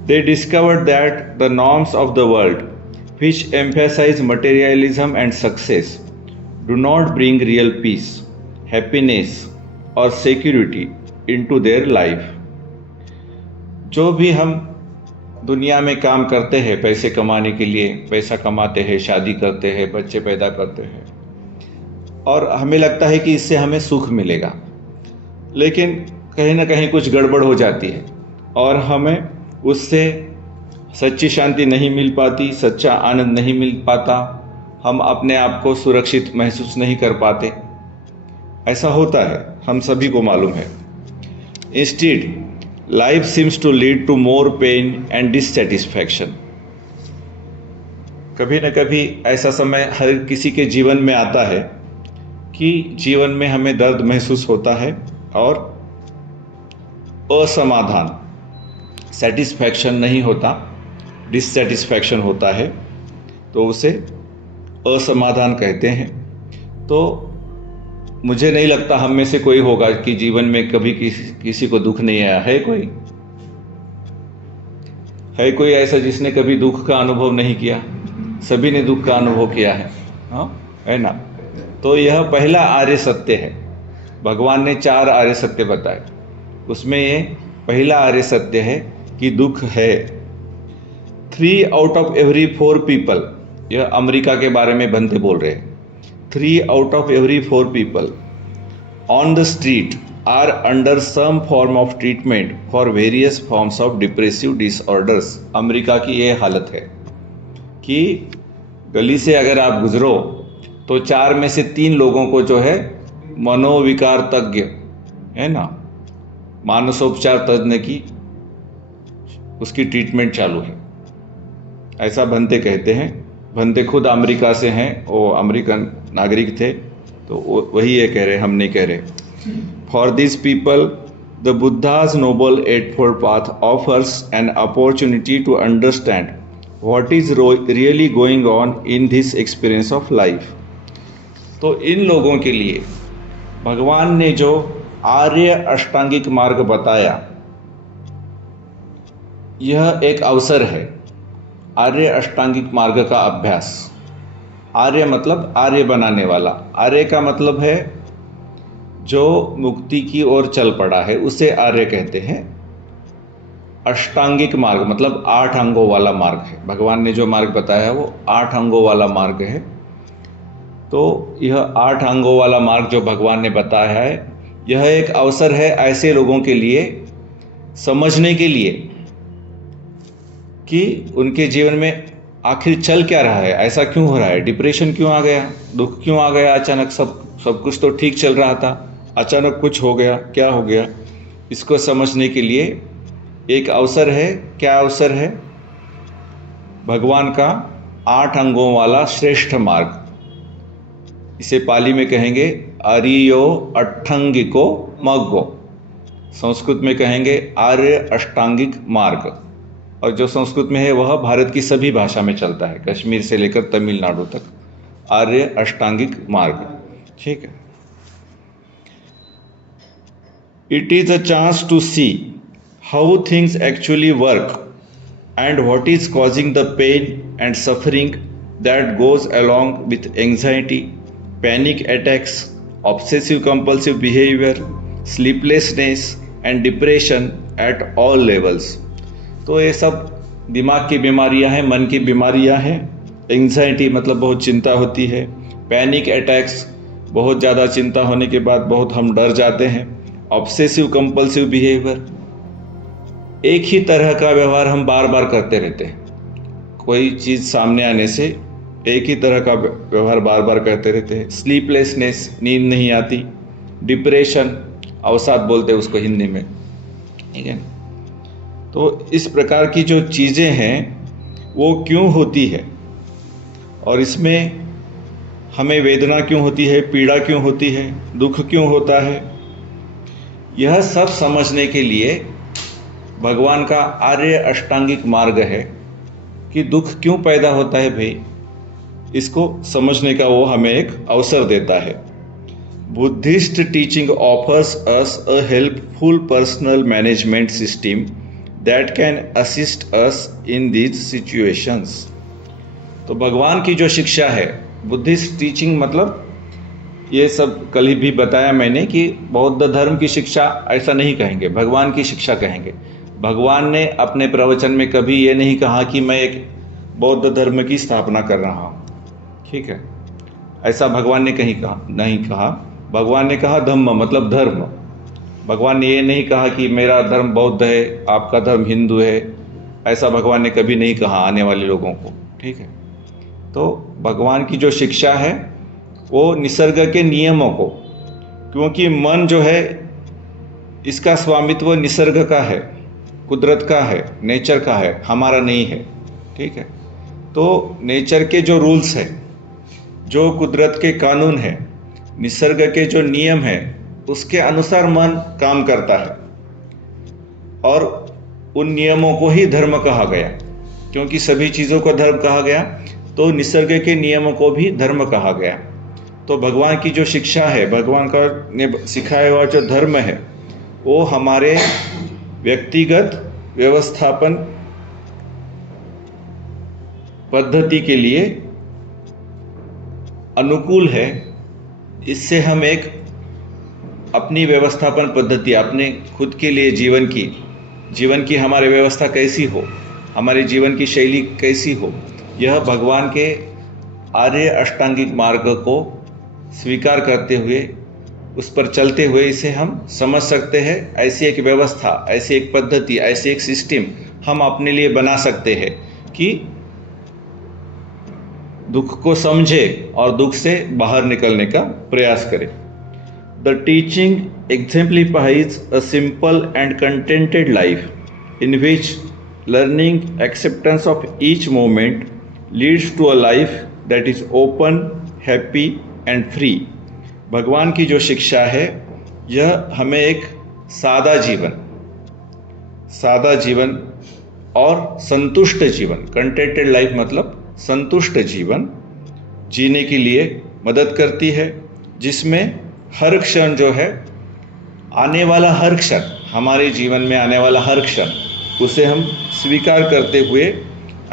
They discovered that the norms of the world, which emphasize materialism and success, do not bring real peace, happiness or security into their life. जो भी हम दुनिया में काम करते हैं पैसे कमाने के लिए, पैसा कमाते हैं, शादी करते हैं, बच्चे पैदा करते हैं और हमें लगता है कि इससे हमें सुख मिलेगा, लेकिन कहीं ना कहीं कुछ गड़बड़ हो जाती है और हमें उससे सच्ची शांति नहीं मिल पाती, सच्चा आनंद नहीं मिल पाता, हम अपने आप को सुरक्षित महसूस नहीं कर पाते। ऐसा होता है, हम सभी को मालूम है। Instead life seems to lead to more pain and dissatisfaction. कभी न कभी ऐसा समय हर किसी के जीवन में आता है कि जीवन में हमें दर्द महसूस होता है और असमाधान, सेटिस्फैक्शन नहीं होता, डिससेटिस्फैक्शन होता है, तो उसे असमाधान कहते हैं। तो मुझे नहीं लगता हम में से कोई होगा कि जीवन में कभी किसी को दुख नहीं आया है। कोई ऐसा जिसने कभी दुख का अनुभव नहीं किया? सभी ने दुख का अनुभव किया है, हाँ, है ना? तो यह पहला आर्य सत्य है। भगवान ने 4 आर्य सत्य बताए, उसमें ये पहला आर्य सत्य है कि दुख है। 3 आउट ऑफ एवरी 4 पीपल, यह अमेरिका के बारे में बनते बोल रहे हैं, 3 out of every 4 people on the street are under some form of treatment for various forms of depressive disorders. America की यह हालत है कि गली से अगर आप गुजरो तो 4 में से 3 लोगों को जो है मनोविकार तज्ञ, है ना, मानसोपचार तज्ञ की उसकी ट्रीटमेंट चालू है, ऐसा भंते कहते हैं। भंते खुद अमेरिका से हैं, वो अमेरिकन नागरिक थे, तो वही ये कह रहे, हम नहीं कह रहे। For this people the Buddha's noble eightfold path offers an opportunity to understand what is really going on in this experience of life. तो इन लोगों के लिए भगवान ने जो आर्य अष्टांगिक मार्ग बताया, यह एक अवसर है आर्य अष्टांगिक मार्ग का अभ्यास। आर्य मतलब आर्य बनाने वाला। आर्य का मतलब है जो मुक्ति की ओर चल पड़ा है, उसे आर्य कहते हैं। अष्टांगिक मार्ग मतलब 8 अंगों वाला मार्ग है। भगवान ने जो मार्ग बताया वो 8 अंगों वाला मार्ग है। तो यह 8 अंगों वाला मार्ग जो भगवान ने बताया है, यह एक अवसर है ऐसे लोगों के लिए समझने के लिए कि उनके जीवन में आखिर चल क्या रहा है, ऐसा क्यों हो रहा है, डिप्रेशन क्यों आ गया, दुख क्यों आ गया, अचानक सब कुछ तो ठीक चल रहा था, अचानक कुछ हो गया, क्या हो गया। इसको समझने के लिए एक अवसर है। क्या अवसर है? भगवान का 8 अंगों वाला श्रेष्ठ मार्ग। इसे पाली में कहेंगे आर्यो अष्टांगिको मग्गो, संस्कृत में कहेंगे आर्य अष्टांगिक मार्ग। और जो संस्कृत में है वह भारत की सभी भाषा में चलता है, कश्मीर से लेकर तमिलनाडु तक, आर्य अष्टांगिक मार्ग। ठीक है। It is a chance to see how things actually work and what is causing the pain and suffering that goes along with anxiety, panic attacks, obsessive compulsive behavior, sleeplessness and depression at all levels। तो ये सब दिमाग की बीमारियां हैं, मन की बीमारियां हैं। एंग्जाइटी मतलब बहुत चिंता होती है। पैनिक अटैक्स, बहुत ज़्यादा चिंता होने के बाद बहुत हम डर जाते हैं। ऑब्सेसिव कंपल्सिव बिहेवियर, एक ही तरह का व्यवहार हम बार बार करते रहते हैं। कोई चीज़ सामने आने से एक ही तरह का व्यवहार बार बार करते रहते हैं। स्लीपलेसनेस, नींद नहीं आती। डिप्रेशन, अवसाद बोलते हैं उसको हिंदी में, ठीक है। तो इस प्रकार की जो चीज़ें हैं वो क्यों होती है और इसमें हमें वेदना क्यों होती है, पीड़ा क्यों होती है, दुख क्यों होता है, यह सब समझने के लिए भगवान का आर्य अष्टांगिक मार्ग है कि दुख क्यों पैदा होता है भाई, इसको समझने का वो हमें एक अवसर देता है। Buddhist teaching offers us a helpful personal management system that can assist us in these situations. तो भगवान की जो शिक्षा है, बुद्धिस्ट टीचिंग मतलब ये सब कल ही भी बताया मैंने कि बौद्ध धर्म की शिक्षा ऐसा नहीं कहेंगे, भगवान की शिक्षा कहेंगे। भगवान ने अपने प्रवचन में कभी ये नहीं कहा कि मैं एक बौद्ध धर्म की स्थापना कर रहा हूँ, ठीक है, ऐसा भगवान ने कहीं कहा नहीं कहा। भगवान ने कहा धम्म मतलब धर्म। भगवान ने ये नहीं कहा कि मेरा धर्म बौद्ध है, आपका धर्म हिंदू है, ऐसा भगवान ने कभी नहीं कहा आने वाले लोगों को, ठीक है। तो भगवान की जो शिक्षा है वो निसर्ग के नियमों को, क्योंकि मन जो है इसका स्वामित्व निसर्ग का है, कुदरत का है, नेचर का है, हमारा नहीं है, ठीक है। तो नेचर के जो रूल्स है, जो कुदरत के कानून है, निसर्ग के जो नियम है, उसके अनुसार मन काम करता है और उन नियमों को ही धर्म कहा गया। क्योंकि सभी चीज़ों को धर्म कहा गया तो निसर्ग के नियमों को भी धर्म कहा गया। तो भगवान की जो शिक्षा है, भगवान का ने सिखाया हुआ जो धर्म है, वो हमारे व्यक्तिगत व्यवस्थापन पद्धति के लिए अनुकूल है। इससे हम एक अपनी व्यवस्थापन पद्धति, अपने खुद के लिए जीवन की हमारी व्यवस्था कैसी हो, हमारे जीवन की शैली कैसी हो, यह भगवान के आर्य अष्टांगिक मार्ग को स्वीकार करते हुए, उस पर चलते हुए इसे हम समझ सकते हैं। ऐसी एक व्यवस्था, ऐसी एक पद्धति, ऐसी एक सिस्टम हम अपने लिए बना सकते हैं कि दुख को समझे और दुख से बाहर निकलने का प्रयास करें। The teaching exemplifies a simple and contented life in which learning acceptance of each moment leads to a life that is open, happy and free। भगवान की जो शिक्षा है यह हमें एक सादा जीवन और संतुष्ट जीवन, कंटेंटेड लाइफ मतलब संतुष्ट जीवन जीने के लिए मदद करती है, जिसमें हर क्षण जो है, आने वाला हर क्षण, हमारे जीवन में आने वाला हर क्षण, उसे हम स्वीकार करते हुए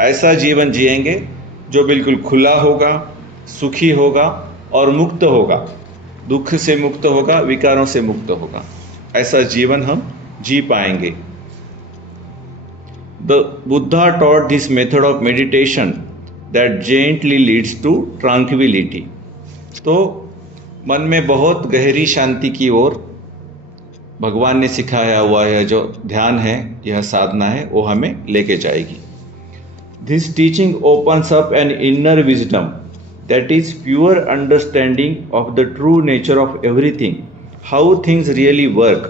ऐसा जीवन जिएंगे जो बिल्कुल खुला होगा, सुखी होगा और मुक्त होगा, दुख से मुक्त होगा, विकारों से मुक्त होगा। ऐसा जीवन हम जी पाएंगे। The Buddha taught this method of meditation that gently leads to tranquility। तो मन में बहुत गहरी शांति की ओर भगवान ने सिखाया हुआ यह जो ध्यान है, यह साधना है, वो हमें लेके जाएगी। This teaching opens up an inner wisdom that is pure understanding of the true nature of everything, how things really work,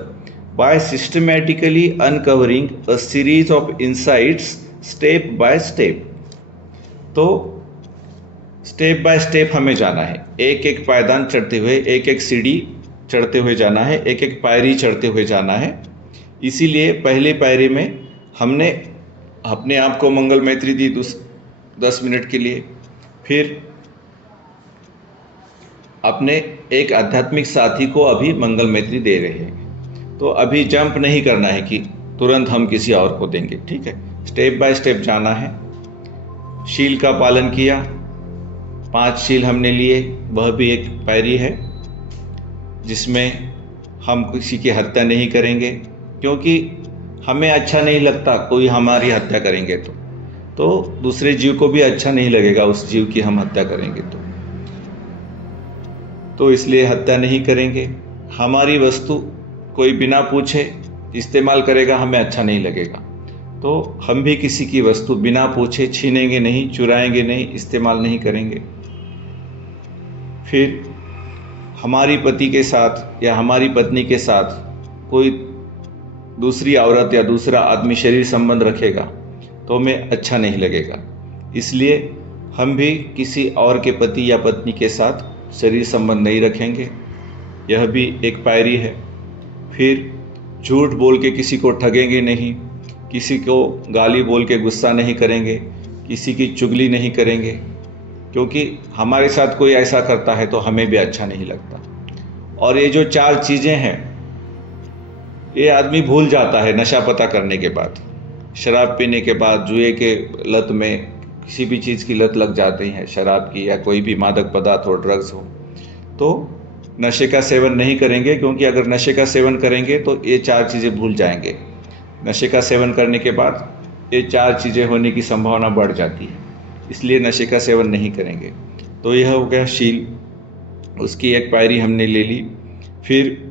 by systematically uncovering a series of insights step by step। तो स्टेप बाय स्टेप हमें जाना है, एक एक पायदान चढ़ते हुए, एक एक सीढ़ी चढ़ते हुए जाना है, एक एक पायरी चढ़ते हुए जाना है। इसीलिए पहली पायरी में हमने अपने आप को मंगल मैत्री दी 10 मिनट के लिए, फिर अपने एक आध्यात्मिक साथी को अभी मंगल मैत्री दे रहे हैं। तो अभी जंप नहीं करना है कि तुरंत हम किसी और को देंगे, ठीक है, स्टेप बाय स्टेप जाना है। शील का पालन किया, 5 शील हमने लिए, वह भी एक पायरी है जिसमें हम किसी की हत्या नहीं करेंगे, क्योंकि हमें अच्छा नहीं लगता कोई हमारी हत्या करेंगे तो दूसरे जीव को भी अच्छा नहीं लगेगा उस जीव की हम हत्या करेंगे तो इसलिए हत्या नहीं करेंगे। हमारी वस्तु कोई बिना पूछे इस्तेमाल करेगा, हमें अच्छा नहीं लगेगा, तो हम भी किसी की वस्तु बिना पूछे छीनेंगे नहीं, चुराएंगे नहीं, इस्तेमाल नहीं करेंगे। फिर हमारी पति के साथ या हमारी पत्नी के साथ कोई दूसरी औरत या दूसरा आदमी शरीर संबंध रखेगा तो हमें अच्छा नहीं लगेगा। इसलिए हम भी किसी और के पति या पत्नी के साथ शरीर संबंध नहीं रखेंगे, यह भी एक पायरी है। फिर झूठ बोल के किसी को ठगेंगे नहीं, किसी को गाली बोल के गुस्सा नहीं करेंगे, किसी की चुगली नहीं करेंगे, क्योंकि हमारे साथ कोई ऐसा करता है तो हमें भी अच्छा नहीं लगता। और ये जो 4 चीज़ें हैं ये आदमी भूल जाता है नशा पता करने के बाद, शराब पीने के बाद, जुए के लत में, किसी भी चीज़ की लत लग जाती है, शराब की या कोई भी मादक पदार्थ हो, ड्रग्स हो, तो नशे का सेवन नहीं करेंगे, क्योंकि अगर नशे का सेवन करेंगे तो ये 4 चीज़ें भूल जाएंगे। नशे का सेवन करने के बाद ये 4 चीज़ें होने की संभावना बढ़ जाती है, इसलिए नशे का सेवन नहीं करेंगे। तो यह हो गया शील, उसकी एक पायरी हमने ले ली। फिर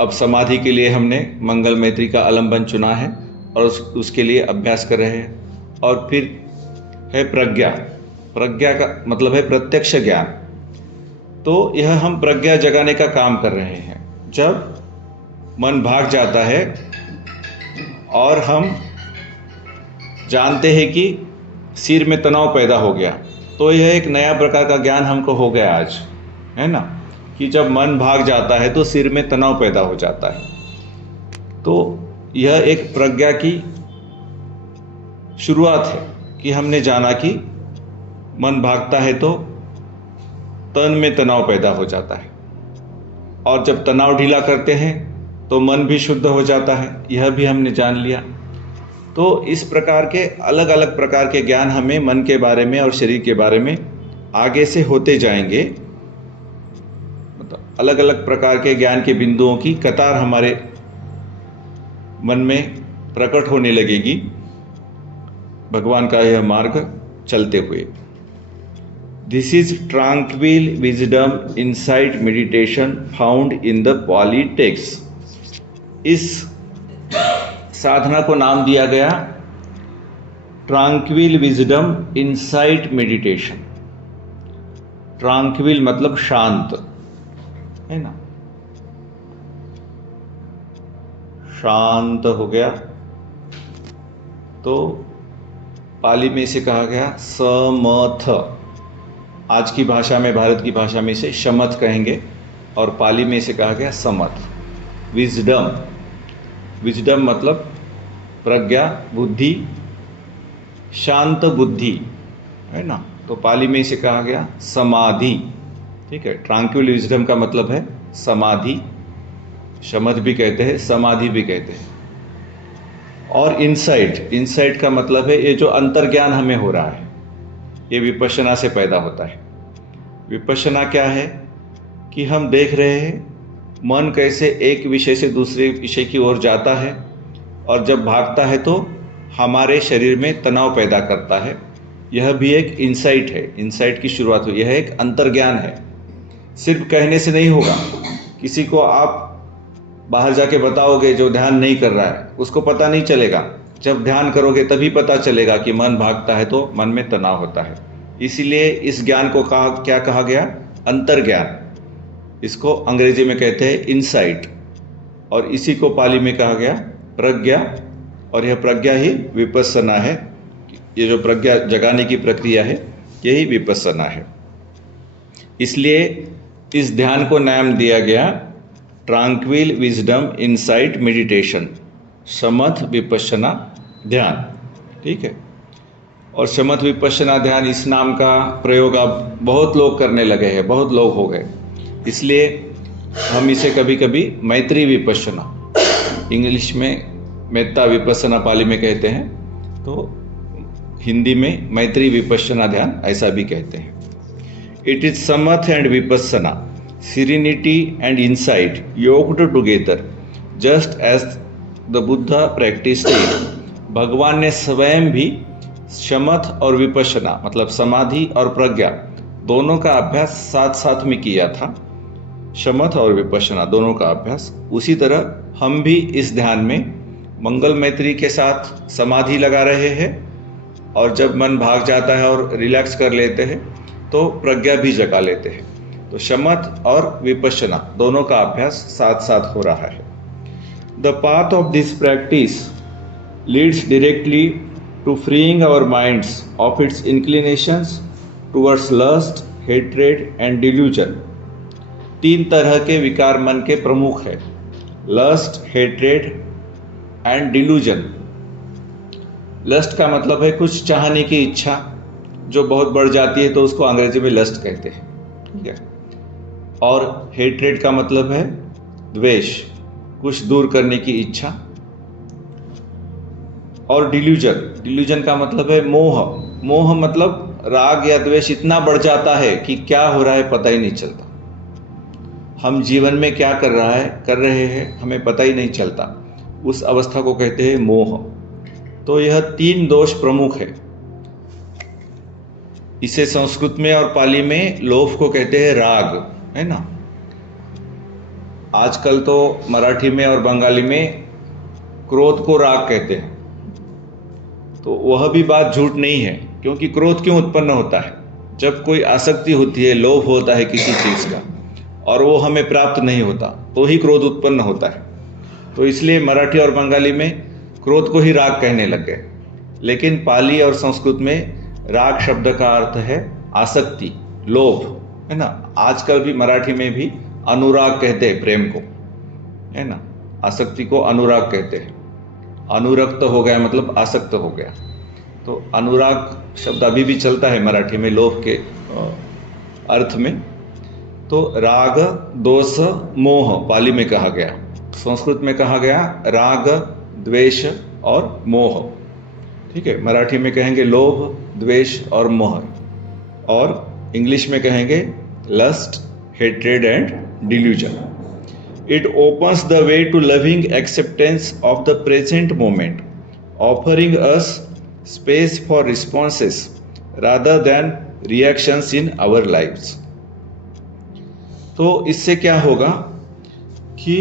अब समाधि के लिए हमने मंगल मैत्री का आलंबन चुना है और उसके लिए अभ्यास कर रहे हैं। और फिर है प्रज्ञा। प्रज्ञा का मतलब है प्रत्यक्ष ज्ञान। तो यह हम प्रज्ञा जगाने का काम कर रहे हैं। जब मन भाग जाता है और हम जानते हैं कि सिर में तनाव पैदा हो गया, तो यह एक नया प्रकार का ज्ञान हमको हो गया आज, है ना, कि जब मन भाग जाता है तो सिर में तनाव पैदा हो जाता है। तो यह एक प्रज्ञा की शुरुआत है कि हमने जाना कि मन भागता है तो तन में तनाव पैदा हो जाता है, और जब तनाव ढीला करते हैं तो मन भी शुद्ध हो जाता है, यह भी हमने जान लिया। तो इस प्रकार के अलग अलग प्रकार के ज्ञान हमें मन के बारे में और शरीर के बारे में आगे से होते जाएंगे। मतलब अलग अलग प्रकार के ज्ञान के बिंदुओं की कतार हमारे मन में प्रकट होने लगेगी भगवान का यह मार्ग चलते हुए। This is tranquil wisdom insight meditation found in the Pali text. इस साधना को नाम दिया गया tranquil wisdom insight meditation. Tranquil मतलब शांत, है ना, शांत हो गया। तो पाली में इसे कहा गया समथ। आज की भाषा में, भारत की भाषा में इसे शमथ कहेंगे, और पाली में इसे कहा गया समथ। विजडम, विजडम मतलब प्रज्ञा, बुद्धि, शांत बुद्धि, है ना। तो पाली में इसे कहा गया समाधि। ठीक है, ट्रांक्विल विजडम का मतलब है समाधि, शमथ भी कहते हैं, समाधि भी कहते हैं। और इनसाइट, इनसाइट का मतलब है ये जो अंतर्ज्ञान हमें हो रहा है, ये विपश्यना से पैदा होता है। विपश्यना क्या है कि हम देख रहे हैं मन कैसे एक विषय से दूसरे विषय की ओर जाता है, और जब भागता है तो हमारे शरीर में तनाव पैदा करता है। यह भी एक इंसाइट है, इंसाइट की शुरुआत हुई। यह एक अंतर्ज्ञान है, सिर्फ कहने से नहीं होगा। किसी को आप बाहर जाके बताओगे जो ध्यान नहीं कर रहा है, उसको पता नहीं चलेगा। जब ध्यान करोगे तभी पता चलेगा कि मन भागता है तो मन में तनाव होता है। इसीलिए इस ज्ञान को क्या कहा गया? अंतर्ज्ञान। इसको अंग्रेजी में कहते हैं इंसाइट, और इसी को पाली में कहा गया प्रज्ञा। और यह प्रज्ञा ही विपस्सना है। ये जो प्रज्ञा जगाने की प्रक्रिया है यही विपस्सना है। इसलिए इस ध्यान को नाम दिया गया tranquil wisdom insight meditation, समथ Vipassana ध्यान। ठीक है, और समथ विपश्यना ध्यान, इस नाम का प्रयोग अब बहुत लोग करने लगे हैं, बहुत लोग हो गए। इसलिए हम इसे कभी कभी मैत्री विपश्यना, इंग्लिश में मेत्ता विपश्यना पाली में कहते हैं, तो हिंदी में मैत्री विपश्यना ध्यान ऐसा भी कहते हैं। It is samatha and vipassana, serenity and insight yoked together just as the Buddha practiced it। भगवान ने स्वयं भी शमथ और विपश्यना मतलब समाधि और प्रज्ञा दोनों का अभ्यास साथ साथ में किया था। शमथ और विपश्यना दोनों का अभ्यास। उसी तरह हम भी इस ध्यान में मंगल मैत्री के साथ समाधि लगा रहे हैं, और जब मन भाग जाता है और रिलैक्स कर लेते हैं तो प्रज्ञा भी जगा लेते हैं। तो शमथ और विपश्यना दोनों का अभ्यास साथ साथ हो रहा है। The path of this practice leads directly to freeing our minds of its inclinations towards lust, hatred and delusion. 3 तरह के विकार मन के प्रमुख है, lust, hatred and delusion. Lust का मतलब है कुछ चाहने की इच्छा जो बहुत बढ़ जाती है, तो उसको अंग्रेजी में लस्ट कहते हैं, ठीक है। और हेट्रेड का मतलब है द्वेष, कुछ दूर करने की इच्छा। और डिल्यूजन का मतलब है मोह। मोह मतलब राग या द्वेष इतना बढ़ जाता है कि क्या हो रहा है पता ही नहीं चलता। हम जीवन में क्या कर रहे हैं हमें पता ही नहीं चलता। उस अवस्था को कहते हैं मोह। तो यह 3 दोष प्रमुख है। इसे संस्कृत में और पाली में लोभ को कहते हैं राग, है ना। आजकल तो मराठी में और बंगाली में क्रोध को राग कहते हैं। तो वह भी बात झूठ नहीं है, क्योंकि क्रोध क्यों उत्पन्न होता है? जब कोई आसक्ति होती है, लोभ होता है किसी चीज़ का और वो हमें प्राप्त नहीं होता, तो ही क्रोध उत्पन्न होता है। तो इसलिए मराठी और बंगाली में क्रोध को ही राग कहने लग गए। लेकिन पाली और संस्कृत में राग शब्द का अर्थ है आसक्ति, लोभ, है ना। आजकल भी मराठी में भी अनुराग कहते हैं प्रेम को, है ना। आसक्ति को अनुराग कहते हैं। अनुरक्त हो गया मतलब आसक्त हो गया। तो अनुराग शब्द अभी भी चलता है मराठी में लोभ के अर्थ में। तो राग, दोष, मोह पाली में कहा गया, संस्कृत में कहा गया राग, द्वेष और मोह, ठीक है। मराठी में कहेंगे लोभ, द्वेष और मोह, और इंग्लिश में कहेंगे lust, hatred and delusion. It opens the way to loving acceptance of the present moment, offering us space for responses rather than reactions in our lives. तो इससे क्या होगा कि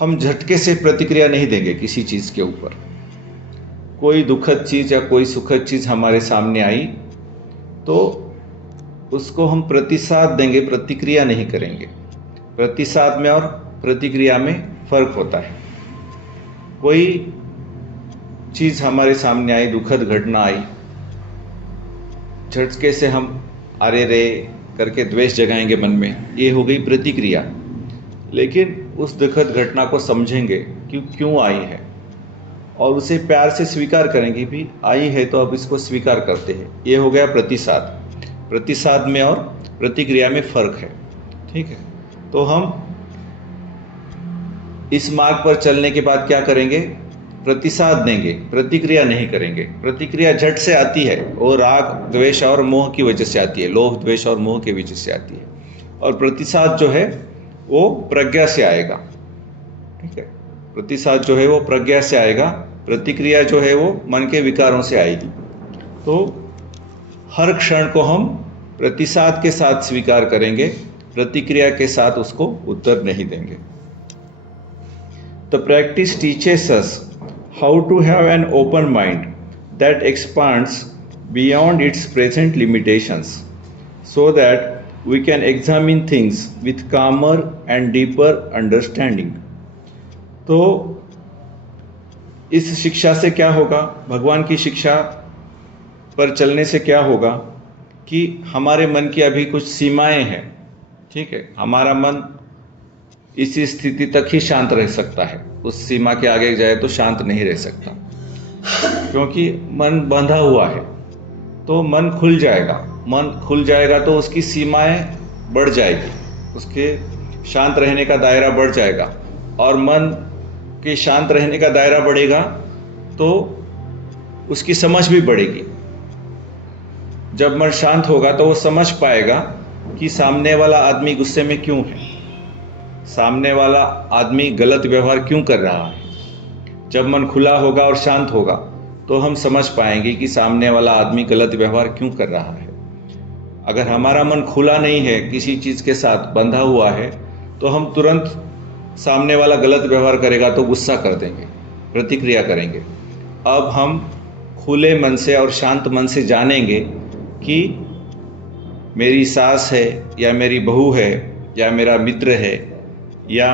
हम झटके से प्रतिक्रिया नहीं देंगे किसी चीज़ के ऊपर। कोई दुखद चीज़ या कोई सुखद चीज़ हमारे सामने आई तो उसको हम प्रतिसाद देंगे, प्रतिक्रिया नहीं करेंगे। प्रतिसाद में और प्रतिक्रिया में फर्क होता है। कोई चीज़ हमारे सामने आई, दुखद घटना आई, झटके से हम अरे रे करके द्वेष जगाएंगे मन में, ये हो गई प्रतिक्रिया। लेकिन उस दुखद घटना को समझेंगे कि क्यों आई है और उसे प्यार से स्वीकार करेंगे, भी आई है तो अब इसको स्वीकार करते हैं। ये हो गया प्रतिसाद। प्रतिसाद में और प्रतिक्रिया में फर्क है, ठीक है। तो हम इस मार्ग पर चलने के बाद क्या करेंगे? प्रतिसाद देंगे, प्रतिक्रिया नहीं करेंगे। प्रतिक्रिया झट से आती है, वो राग, द्वेष और मोह की वजह से आती है, लोभ, द्वेष और मोह की वजह से आती है। और प्रतिसाद जो है वो प्रज्ञा से आएगा, ठीक है। प्रतिसाद जो है वो प्रज्ञा से आएगा, प्रतिक्रिया जो है वो मन के विकारों से आएगी। तो हर क्षण को हम प्रतिसाद के साथ स्वीकार करेंगे, प्रतिक्रिया के साथ उसको उत्तर नहीं देंगे। The practice teaches us how to have an open mind that expands beyond its present limitations, so that we can examine things with calmer and deeper understanding. तो इस शिक्षा से क्या होगा? भगवान की शिक्षा पर चलने से क्या होगा कि हमारे मन की अभी कुछ सीमाएं हैं, ठीक है। हमारा मन इसी स्थिति तक ही शांत रह सकता है, उस सीमा के आगे जाए तो शांत नहीं रह सकता, क्योंकि मन बंधा हुआ है। तो मन खुल जाएगा, मन खुल जाएगा तो उसकी सीमाएं बढ़ जाएगी, उसके शांत रहने का दायरा बढ़ जाएगा। और मन के शांत रहने का दायरा बढ़ेगा तो उसकी समझ भी बढ़ेगी। जब मन शांत होगा तो वो समझ पाएगा कि सामने वाला आदमी गुस्से में क्यों है, सामने वाला आदमी गलत व्यवहार क्यों कर रहा है। जब मन खुला होगा और शांत होगा तो हम समझ पाएंगे कि सामने वाला आदमी गलत व्यवहार क्यों कर रहा है। अगर हमारा मन खुला नहीं है, किसी चीज़ के साथ बंधा हुआ है, तो हम तुरंत सामने वाला गलत व्यवहार करेगा तो गुस्सा कर देंगे, प्रतिक्रिया करेंगे। अब हम खुले मन से और शांत मन से जानेंगे कि मेरी सास है या मेरी बहू है या मेरा मित्र है या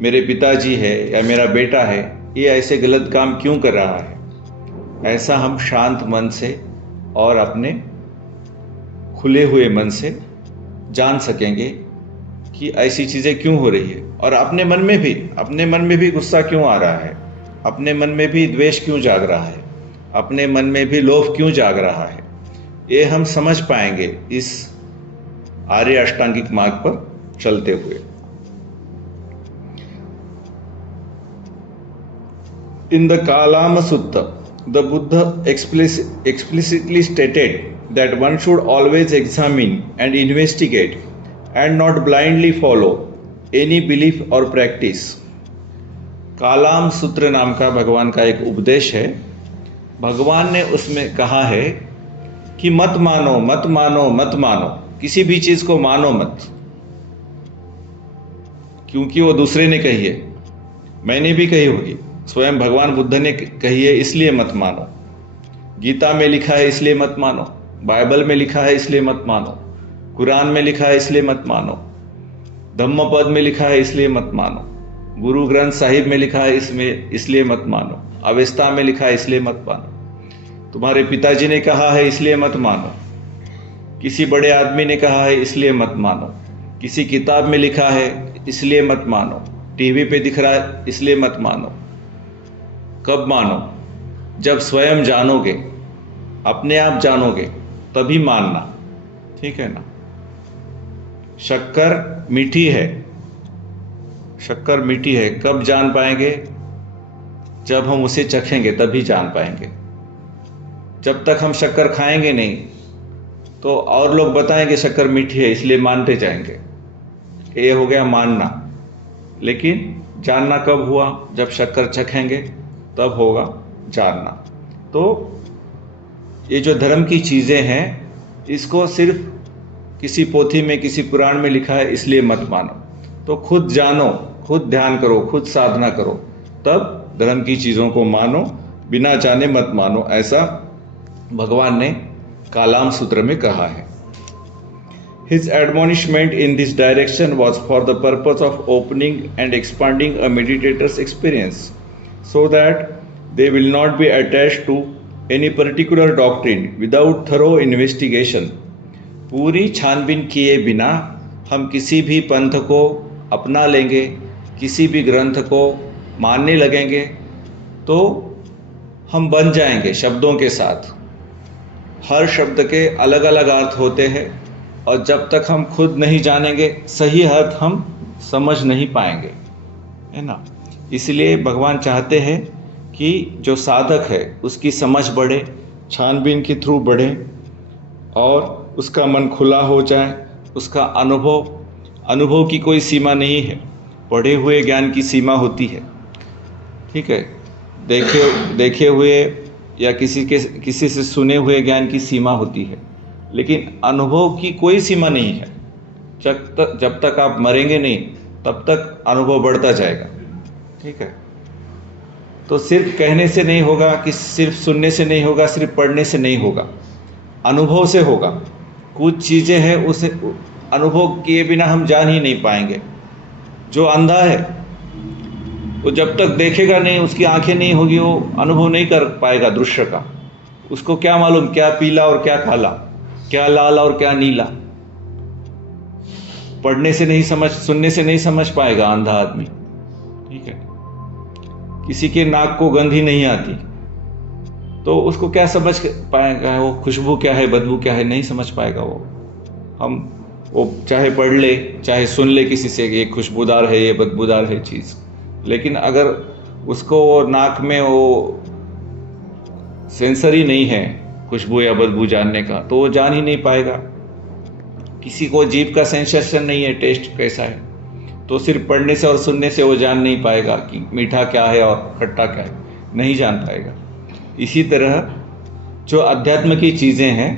मेरे पिताजी है या मेरा बेटा है, ये ऐसे गलत काम क्यों कर रहा है। ऐसा हम शांत मन से और अपने खुले हुए मन से जान सकेंगे कि ऐसी चीज़ें क्यों हो रही है, और अपने मन में भी गुस्सा क्यों आ रहा है, अपने मन में भी द्वेष क्यों जाग रहा है, अपने मन में भी लोभ क्यों जाग रहा है। ये हम समझ पाएंगे इस आर्य अष्टांगिक मार्ग पर चलते हुए। In the Kalama Sutta, the Buddha explicitly stated that one should always examine and investigate and not blindly follow any belief or practice. Kalam सूत्र नाम का भगवान का एक उपदेश है। भगवान ने उसमें कहा है कि मत मानो मत मानो मत मानो, किसी भी चीज को मानो मत, क्योंकि वो दूसरे ने कही है, मैंने भी कही होगी, स्वयं भगवान बुद्ध ने कही है, इसलिए मत मानो। गीता में लिखा है इसलिए मत मानो, बाइबल में लिखा है इसलिए मत मानो, कुरान में लिखा है इसलिए मत मानो, धम्मपद में लिखा है इसलिए मत मानो, गुरु ग्रंथ साहिब में लिखा है इसलिए मत मानो, अवेस्ता में लिखा है इसलिए मत मानो, तुम्हारे पिताजी ने कहा है इसलिए मत मानो, किसी बड़े आदमी ने कहा है इसलिए मत मानो, किसी किताब में लिखा है इसलिए मत मानो, टीवी पे दिख रहा है इसलिए मत मानो। कब मानो? जब स्वयं जानोगे, अपने आप जानोगे, तभी मानना, ठीक है ना। शक्कर मीठी है, शक्कर मीठी है, कब जान पाएंगे? जब हम उसे चखेंगे तभी जान पाएंगे। जब तक हम शक्कर खाएंगे नहीं तो और लोग बताएंगे शक्कर मीठी है, इसलिए मानते जाएंगे। ये हो गया मानना। लेकिन जानना कब हुआ? जब शक्कर चखेंगे तब होगा जानना। तो ये जो धर्म की चीज़ें हैं, इसको सिर्फ किसी पोथी में, किसी पुराण में लिखा है इसलिए मत मानो। तो खुद जानो, खुद ध्यान करो, खुद साधना करो, तब धर्म की चीज़ों को मानो, बिना जाने मत मानो, ऐसा भगवान ने कालाम सूत्र में कहा है। His admonishment in this direction was for the purpose of opening and expanding a meditator's experience, so that they will not be attached to any particular doctrine without thorough investigation. पूरी छानबीन किए बिना हम किसी भी पंथ को अपना लेंगे, किसी भी ग्रंथ को मानने लगेंगे, तो हम बन जाएंगे शब्दों के साथ। हर शब्द के अलग अलग अर्थ होते हैं, और जब तक हम खुद नहीं जानेंगे सही अर्थ हम समझ नहीं पाएंगे, है ना। इसलिए भगवान चाहते हैं कि जो साधक है उसकी समझ बढ़े, छानबीन के थ्रू बढ़े, और उसका मन खुला हो जाए, उसका अनुभव की कोई सीमा नहीं है। पढ़े हुए ज्ञान की सीमा होती है, ठीक है, देखे हुए या किसी से सुने हुए ज्ञान की सीमा होती है, लेकिन अनुभव की कोई सीमा नहीं है। जब तक आप मरेंगे नहीं तब तक अनुभव बढ़ता जाएगा, ठीक है। तो सिर्फ कहने से नहीं होगा, कि सिर्फ सुनने से नहीं होगा, सिर्फ पढ़ने से नहीं होगा, अनुभव से होगा। कुछ चीज़ें हैं उसे अनुभव किए बिना हम जान ही नहीं पाएंगे। जो अंधा है वो जब तक देखेगा नहीं, उसकी आंखें नहीं होगी, वो अनुभव नहीं कर पाएगा दृश्य का। उसको क्या मालूम क्या पीला और क्या काला, क्या लाल और क्या नीला। पढ़ने से नहीं समझ, सुनने से नहीं समझ पाएगा अंधा आदमी, ठीक है। किसी के नाक को गंध ही नहीं आती, तो उसको क्या समझ पाएगा? वो खुशबू क्या है, बदबू क्या है, नहीं समझ पाएगा वो चाहे पढ़ ले, चाहे सुन ले किसी से, ये खुशबूदार है, ये बदबूदार है चीज़, लेकिन अगर उसको वो नाक में वो सेंसर ही नहीं है खुशबू या बदबू जानने का, तो वो जान ही नहीं पाएगा। किसी को जीभ का सेंसेशन नहीं है, टेस्ट कैसा है, तो सिर्फ पढ़ने से और सुनने से वो जान नहीं पाएगा कि मीठा क्या है और खट्टा क्या है, नहीं जान पाएगा। इसी तरह जो अध्यात्म की चीज़ें हैं,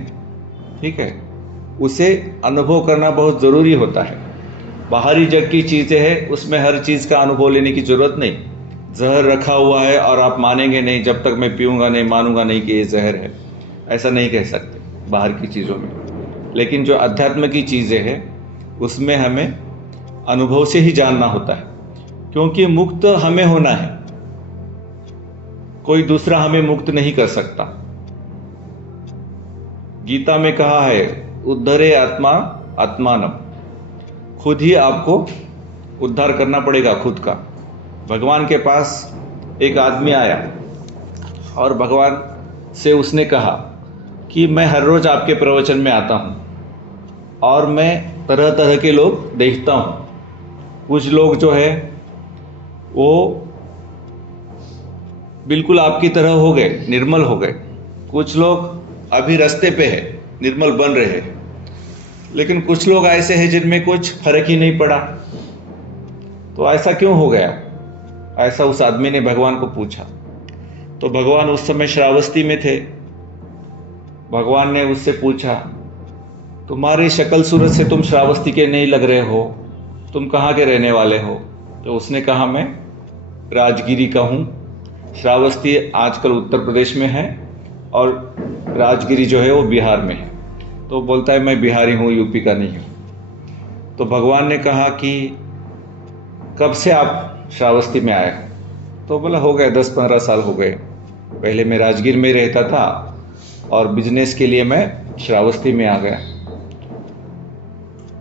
ठीक है, उसे अनुभव करना बहुत ज़रूरी होता है। बाहरी जग की चीज़ें हैं, उसमें हर चीज़ का अनुभव लेने की ज़रूरत नहीं। जहर रखा हुआ है और आप मानेंगे नहीं, जब तक मैं पीऊँगा नहीं, मानूंगा नहीं कि ये जहर है, ऐसा नहीं कह सकते बाहर की चीज़ों में। लेकिन जो अध्यात्म की चीज़ें हैं उसमें हमें अनुभव से ही जानना होता है, क्योंकि मुक्त हमें होना है, कोई दूसरा हमें मुक्त नहीं कर सकता। गीता में कहा है, उद्धरे आत्मा आत्मानम, खुद ही आपको उद्धार करना पड़ेगा खुद का। भगवान के पास एक आदमी आया और भगवान से उसने कहा कि मैं हर रोज़ आपके प्रवचन में आता हूँ और मैं तरह तरह के लोग देखता हूँ। कुछ लोग जो है वो बिल्कुल आपकी तरह हो गए, निर्मल हो गए। कुछ लोग अभी रास्ते पे है, निर्मल बन रहे हैं। लेकिन कुछ लोग ऐसे हैं जिनमें कुछ फर्क ही नहीं पड़ा। तो ऐसा क्यों हो गया? ऐसा उस आदमी ने भगवान को पूछा। तो भगवान उस समय श्रावस्ती में थे। भगवान ने उससे पूछा, तुम्हारी शक्ल सूरत से तुम श्रावस्ती के नहीं लग रहे हो, तुम कहाँ के रहने वाले हो? तो उसने कहा, मैं राजगिरी का हूँ। श्रावस्ती आजकल उत्तर प्रदेश में है और राजगिरी जो है वो बिहार में है। तो बोलता है, मैं बिहारी हूँ, यूपी का नहीं हूँ। तो भगवान ने कहा कि कब से आप श्रावस्ती में आए? तो बोला, हो गए 10-15 साल हो गए। पहले मैं राजगीर में रहता था और बिजनेस के लिए मैं श्रावस्ती में आ गया।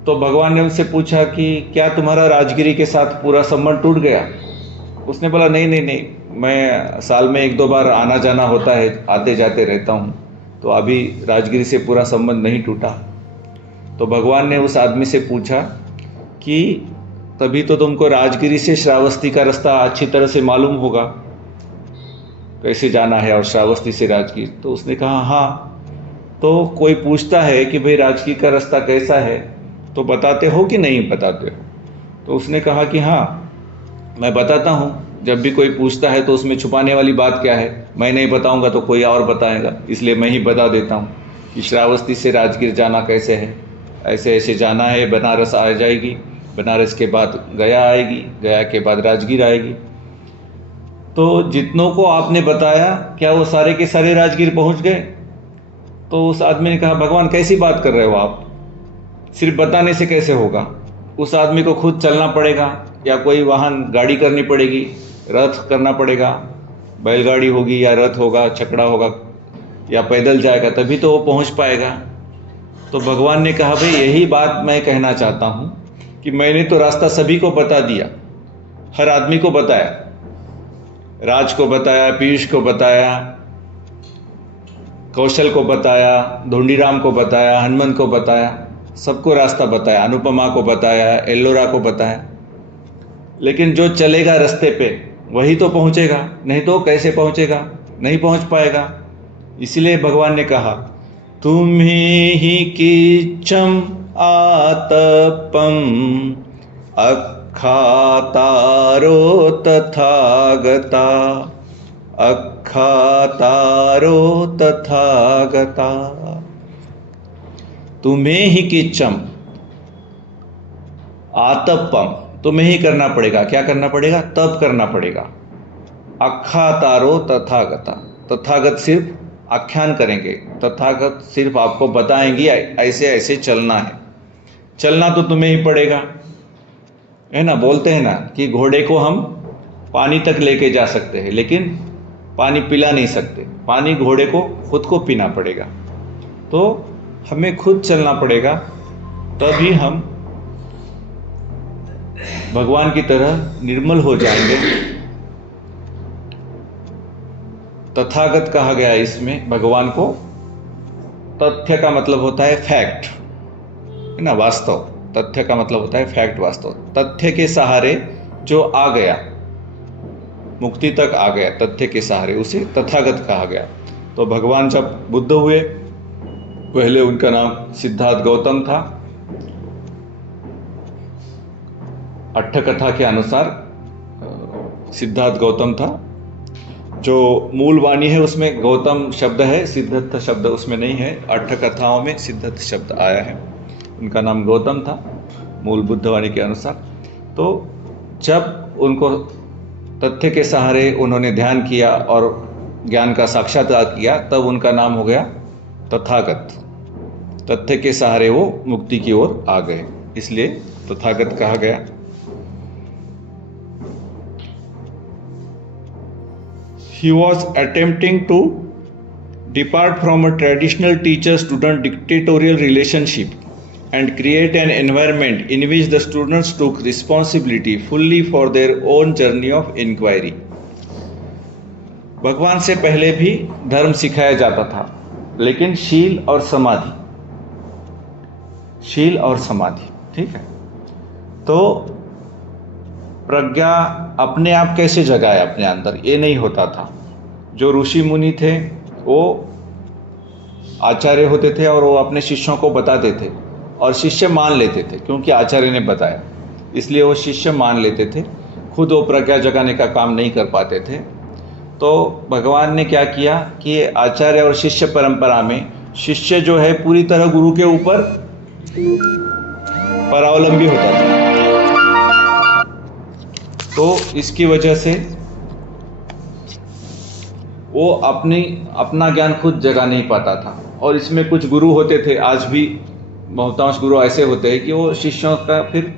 तो भगवान ने उससे पूछा कि क्या तुम्हारा राजगिरी के साथ पूरा संबंध टूट गया? उसने बोला, नहीं नहीं नहीं, मैं साल में 1-2 बार आना जाना होता है, आते जाते रहता हूँ, तो अभी राजगिरी से पूरा संबंध नहीं टूटा। तो भगवान ने उस आदमी से पूछा कि तभी तो तुमको राजगिरी से श्रावस्ती का रास्ता अच्छी तरह से मालूम होगा, कैसे जाना है, और श्रावस्ती से राजगीर। तो उसने कहा, हाँ। तो कोई पूछता है कि भाई राजगीर का रास्ता कैसा है, तो बताते हो कि नहीं बताते हो? तो उसने कहा कि हाँ, मैं बताता हूँ। जब भी कोई पूछता है तो उसमें छुपाने वाली बात क्या है? मैं नहीं बताऊंगा तो कोई और बताएगा, इसलिए मैं ही बता देता हूँ कि श्रावस्ती से राजगीर जाना कैसे है। ऐसे ऐसे जाना है, बनारस आ जाएगी, बनारस के बाद गया आएगी, गया के बाद राजगीर आएगी। तो जितनों को आपने बताया, क्या वो सारे के सारे राजगीर पहुँच गए? तो उस आदमी ने कहा, भगवान कैसी बात कर रहे हो आप, सिर्फ बताने से कैसे होगा? उस आदमी को खुद चलना पड़ेगा, या कोई वाहन गाड़ी करनी पड़ेगी, रथ करना पड़ेगा, बैलगाड़ी होगी या रथ होगा, छकड़ा होगा, या पैदल जाएगा, तभी तो वो पहुंच पाएगा। तो भगवान ने कहा, भाई यही बात मैं कहना चाहता हूं कि मैंने तो रास्ता सभी को बता दिया, हर आदमी को बताया, राज को बताया, पीयूष को बताया, कौशल को बताया, धोंडीराम को बताया, हनुमंत को बताया, सबको रास्ता बताया, अनुपमा को बताया, एल्लोरा को बताया। लेकिन जो चलेगा रास्ते पे वही तो पहुंचेगा, नहीं तो कैसे पहुंचेगा? नहीं पहुंच पाएगा। इसलिए भगवान ने कहा, तुम्ही कीचम आतपम अखातारो तथागता, अखातारो तथागता। तुम्हें ही किच्चम, आतपम, तुम्हें ही करना पड़ेगा। क्या करना पड़ेगा? तप करना पड़ेगा। अखातारो तथागता, तथागत सिर्फ आख्यान करेंगे, तथागत सिर्फ आपको बताएंगे ऐसे ऐसे चलना है। चलना तो तुम्हें ही पड़ेगा, है ना। बोलते हैं ना कि घोड़े को हम पानी तक लेके जा सकते हैं, लेकिन पानी पिला नहीं सकते। पानी घोड़े को खुद को पीना पड़ेगा। तो हमें खुद चलना पड़ेगा, तभी हम भगवान की तरह निर्मल हो जाएंगे। तथागत कहा गया इसमें भगवान को। तथ्य का मतलब होता है फैक्ट, है ना, वास्तव। तथ्य का मतलब होता है फैक्ट, वास्तव। तथ्य के सहारे जो आ गया, मुक्ति तक आ गया, तथ्य के सहारे, उसे तथागत कहा गया। तो भगवान जब बुद्ध हुए, पहले उनका नाम सिद्धार्थ गौतम था। अट्ठ कथा के अनुसार सिद्धार्थ गौतम था। जो मूल वाणी है उसमें गौतम शब्द है, सिद्धार्थ शब्द उसमें नहीं है। अट्ठ कथाओं में सिद्धार्थ शब्द आया है। उनका नाम गौतम था मूल बुद्ध वाणी के अनुसार। तो जब उनको तथ्य के सहारे उन्होंने ध्यान किया और ज्ञान का साक्षात्कार किया, तब उनका नाम हो गया तथागत। तथ्य के सहारे वो मुक्ति की ओर आ गए, इसलिए तथागत कहा गया। he was attempting to depart from a traditional teacher-student dictatorial relationship and create an environment in which the students took responsibility fully for their own journey of inquiry. भगवान से पहले भी धर्म सिखाया जाता था, लेकिन शील और समाधि, ठीक है। तो प्रज्ञा अपने आप कैसे जगाए अपने अंदर, ये नहीं होता था। जो ऋषि मुनि थे वो आचार्य होते थे और वो अपने शिष्यों को बताते थे और शिष्य मान लेते थे, क्योंकि आचार्य ने बताया, इसलिए वो शिष्य मान लेते थे। खुद वो प्रज्ञा जगाने का काम नहीं कर पाते थे। तो भगवान ने क्या किया कि आचार्य और शिष्य परंपरा में शिष्य जो है पूरी तरह गुरु के ऊपर परावलंबी होता था। तो इसकी वजह से वो अपना ज्ञान खुद जगा नहीं पाता था। और इसमें कुछ गुरु होते थे, आज भी बहुतांश गुरु ऐसे होते हैं कि वो शिष्यों का फिर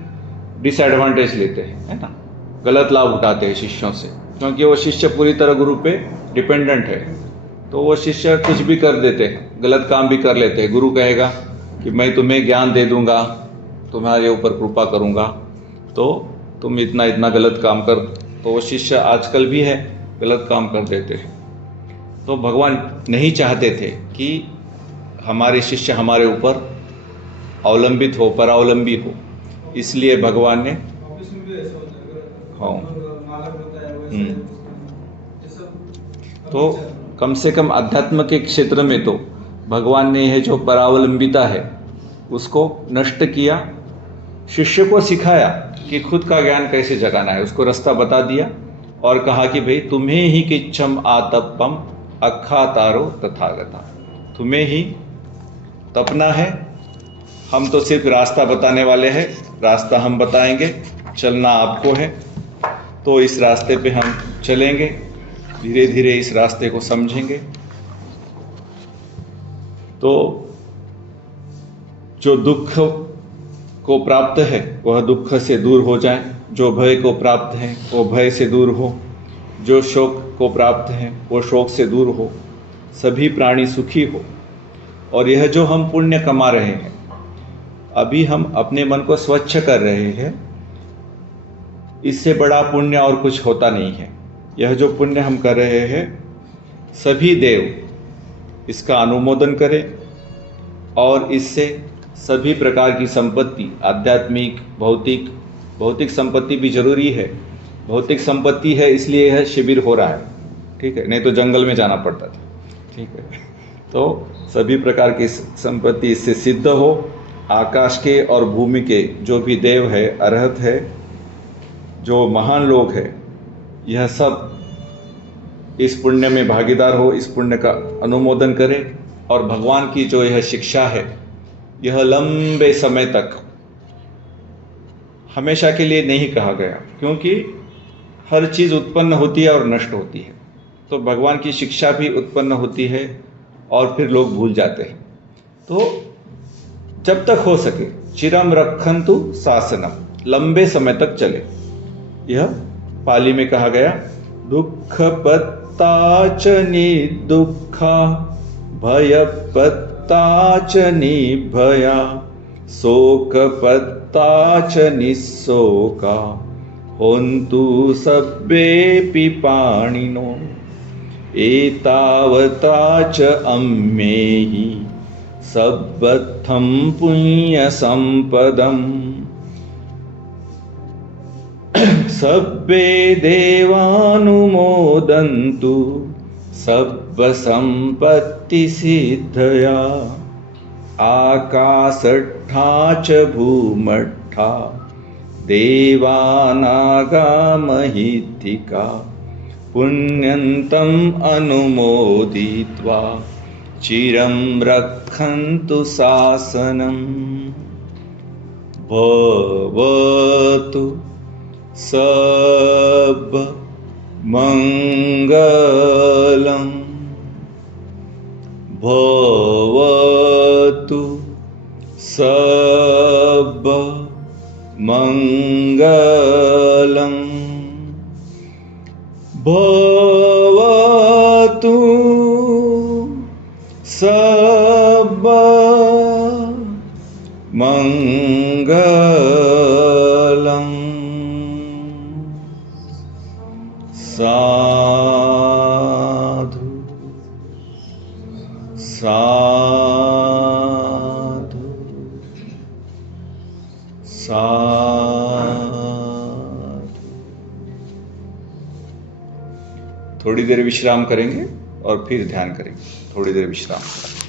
डिसएडवांटेज लेते हैं, है ना, गलत लाभ उठाते हैं शिष्यों से, क्योंकि वो शिष्य पूरी तरह गुरु पे डिपेंडेंट है। तो वो शिष्य कुछ भी कर देते हैं, गलत काम भी कर लेते हैं। गुरु कहेगा कि मैं तुम्हें ज्ञान दे दूंगा, तुम्हारे ऊपर कृपा करूंगा, तो तुम इतना इतना गलत काम कर, तो वो शिष्य आजकल भी है, गलत काम कर देते हैं। तो भगवान नहीं चाहते थे कि हमारे शिष्य हमारे ऊपर अवलंबित हो, परावलंबी हो, इसलिए भगवान ने तो कम से कम अध्यात्म के क्षेत्र में तो भगवान ने यह जो परावलंबिता है उसको नष्ट किया। शिष्य को सिखाया कि खुद का ज्ञान कैसे जगाना है, उसको रास्ता बता दिया और कहा कि भाई तुम्हें ही किच्छम आतपम अखा तारो तथागता, तुम्हें ही तपना है, हम तो सिर्फ रास्ता बताने वाले हैं, रास्ता हम बताएंगे, चलना आपको है। तो इस रास्ते पे हम चलेंगे, धीरे धीरे इस रास्ते को समझेंगे। तो जो दुख को प्राप्त है वह दुख से दूर हो जाए, जो भय को प्राप्त है वो भय से दूर हो, जो शोक को प्राप्त है वो शोक से दूर हो, सभी प्राणी सुखी हो। और यह जो हम पुण्य कमा रहे हैं, अभी हम अपने मन को स्वच्छ कर रहे हैं, इससे बड़ा पुण्य और कुछ होता नहीं है। यह जो पुण्य हम कर रहे हैं, सभी देव इसका अनुमोदन करें और इससे सभी प्रकार की संपत्ति, आध्यात्मिक, भौतिक संपत्ति भी जरूरी है। भौतिक संपत्ति है इसलिए यह शिविर हो रहा है, ठीक है, नहीं तो जंगल में जाना पड़ता था, ठीक है। तो सभी प्रकार की संपत्ति इससे सिद्ध हो। आकाश के और भूमि के जो भी देव है, अरहत है, जो महान लोग हैं, यह सब इस पुण्य में भागीदार हो, इस पुण्य का अनुमोदन करें। और भगवान की जो यह शिक्षा है, यह लंबे समय तक हमेशा के लिए नहीं कहा गया, क्योंकि हर चीज़ उत्पन्न होती है और नष्ट होती है। तो भगवान की शिक्षा भी उत्पन्न होती है और फिर लोग भूल जाते हैं। तो जब तक हो सके चिरम रखन्तु शासनम, लंबे समय तक चले। यह पाली में कहा गया, दुख पत्ता च निदुःखा भय पत्ता च निभया शोक पत्ता च निःशोका होन्तु सब्बेऽपि पाणिनो एतावता च अम्मेहि सब्बत्थं पुण्य संपदम् सब्बे देवानुमोदन्तु सब्ब संपत्ति सिद्धया आकाशट्ठा च भूमट्ठा देवानागामहिथिका पुण्यन्तम् अनुमोदित्वा चिरं रक्षन्तु शासनम् भवतु सब मंगलम् भवतु सब मंगलम् भवतु सब मंगलम। साधु साधु साधु। थोड़ी देर विश्राम करेंगे और फिर ध्यान करेंगे। थोड़ी देर विश्राम करें।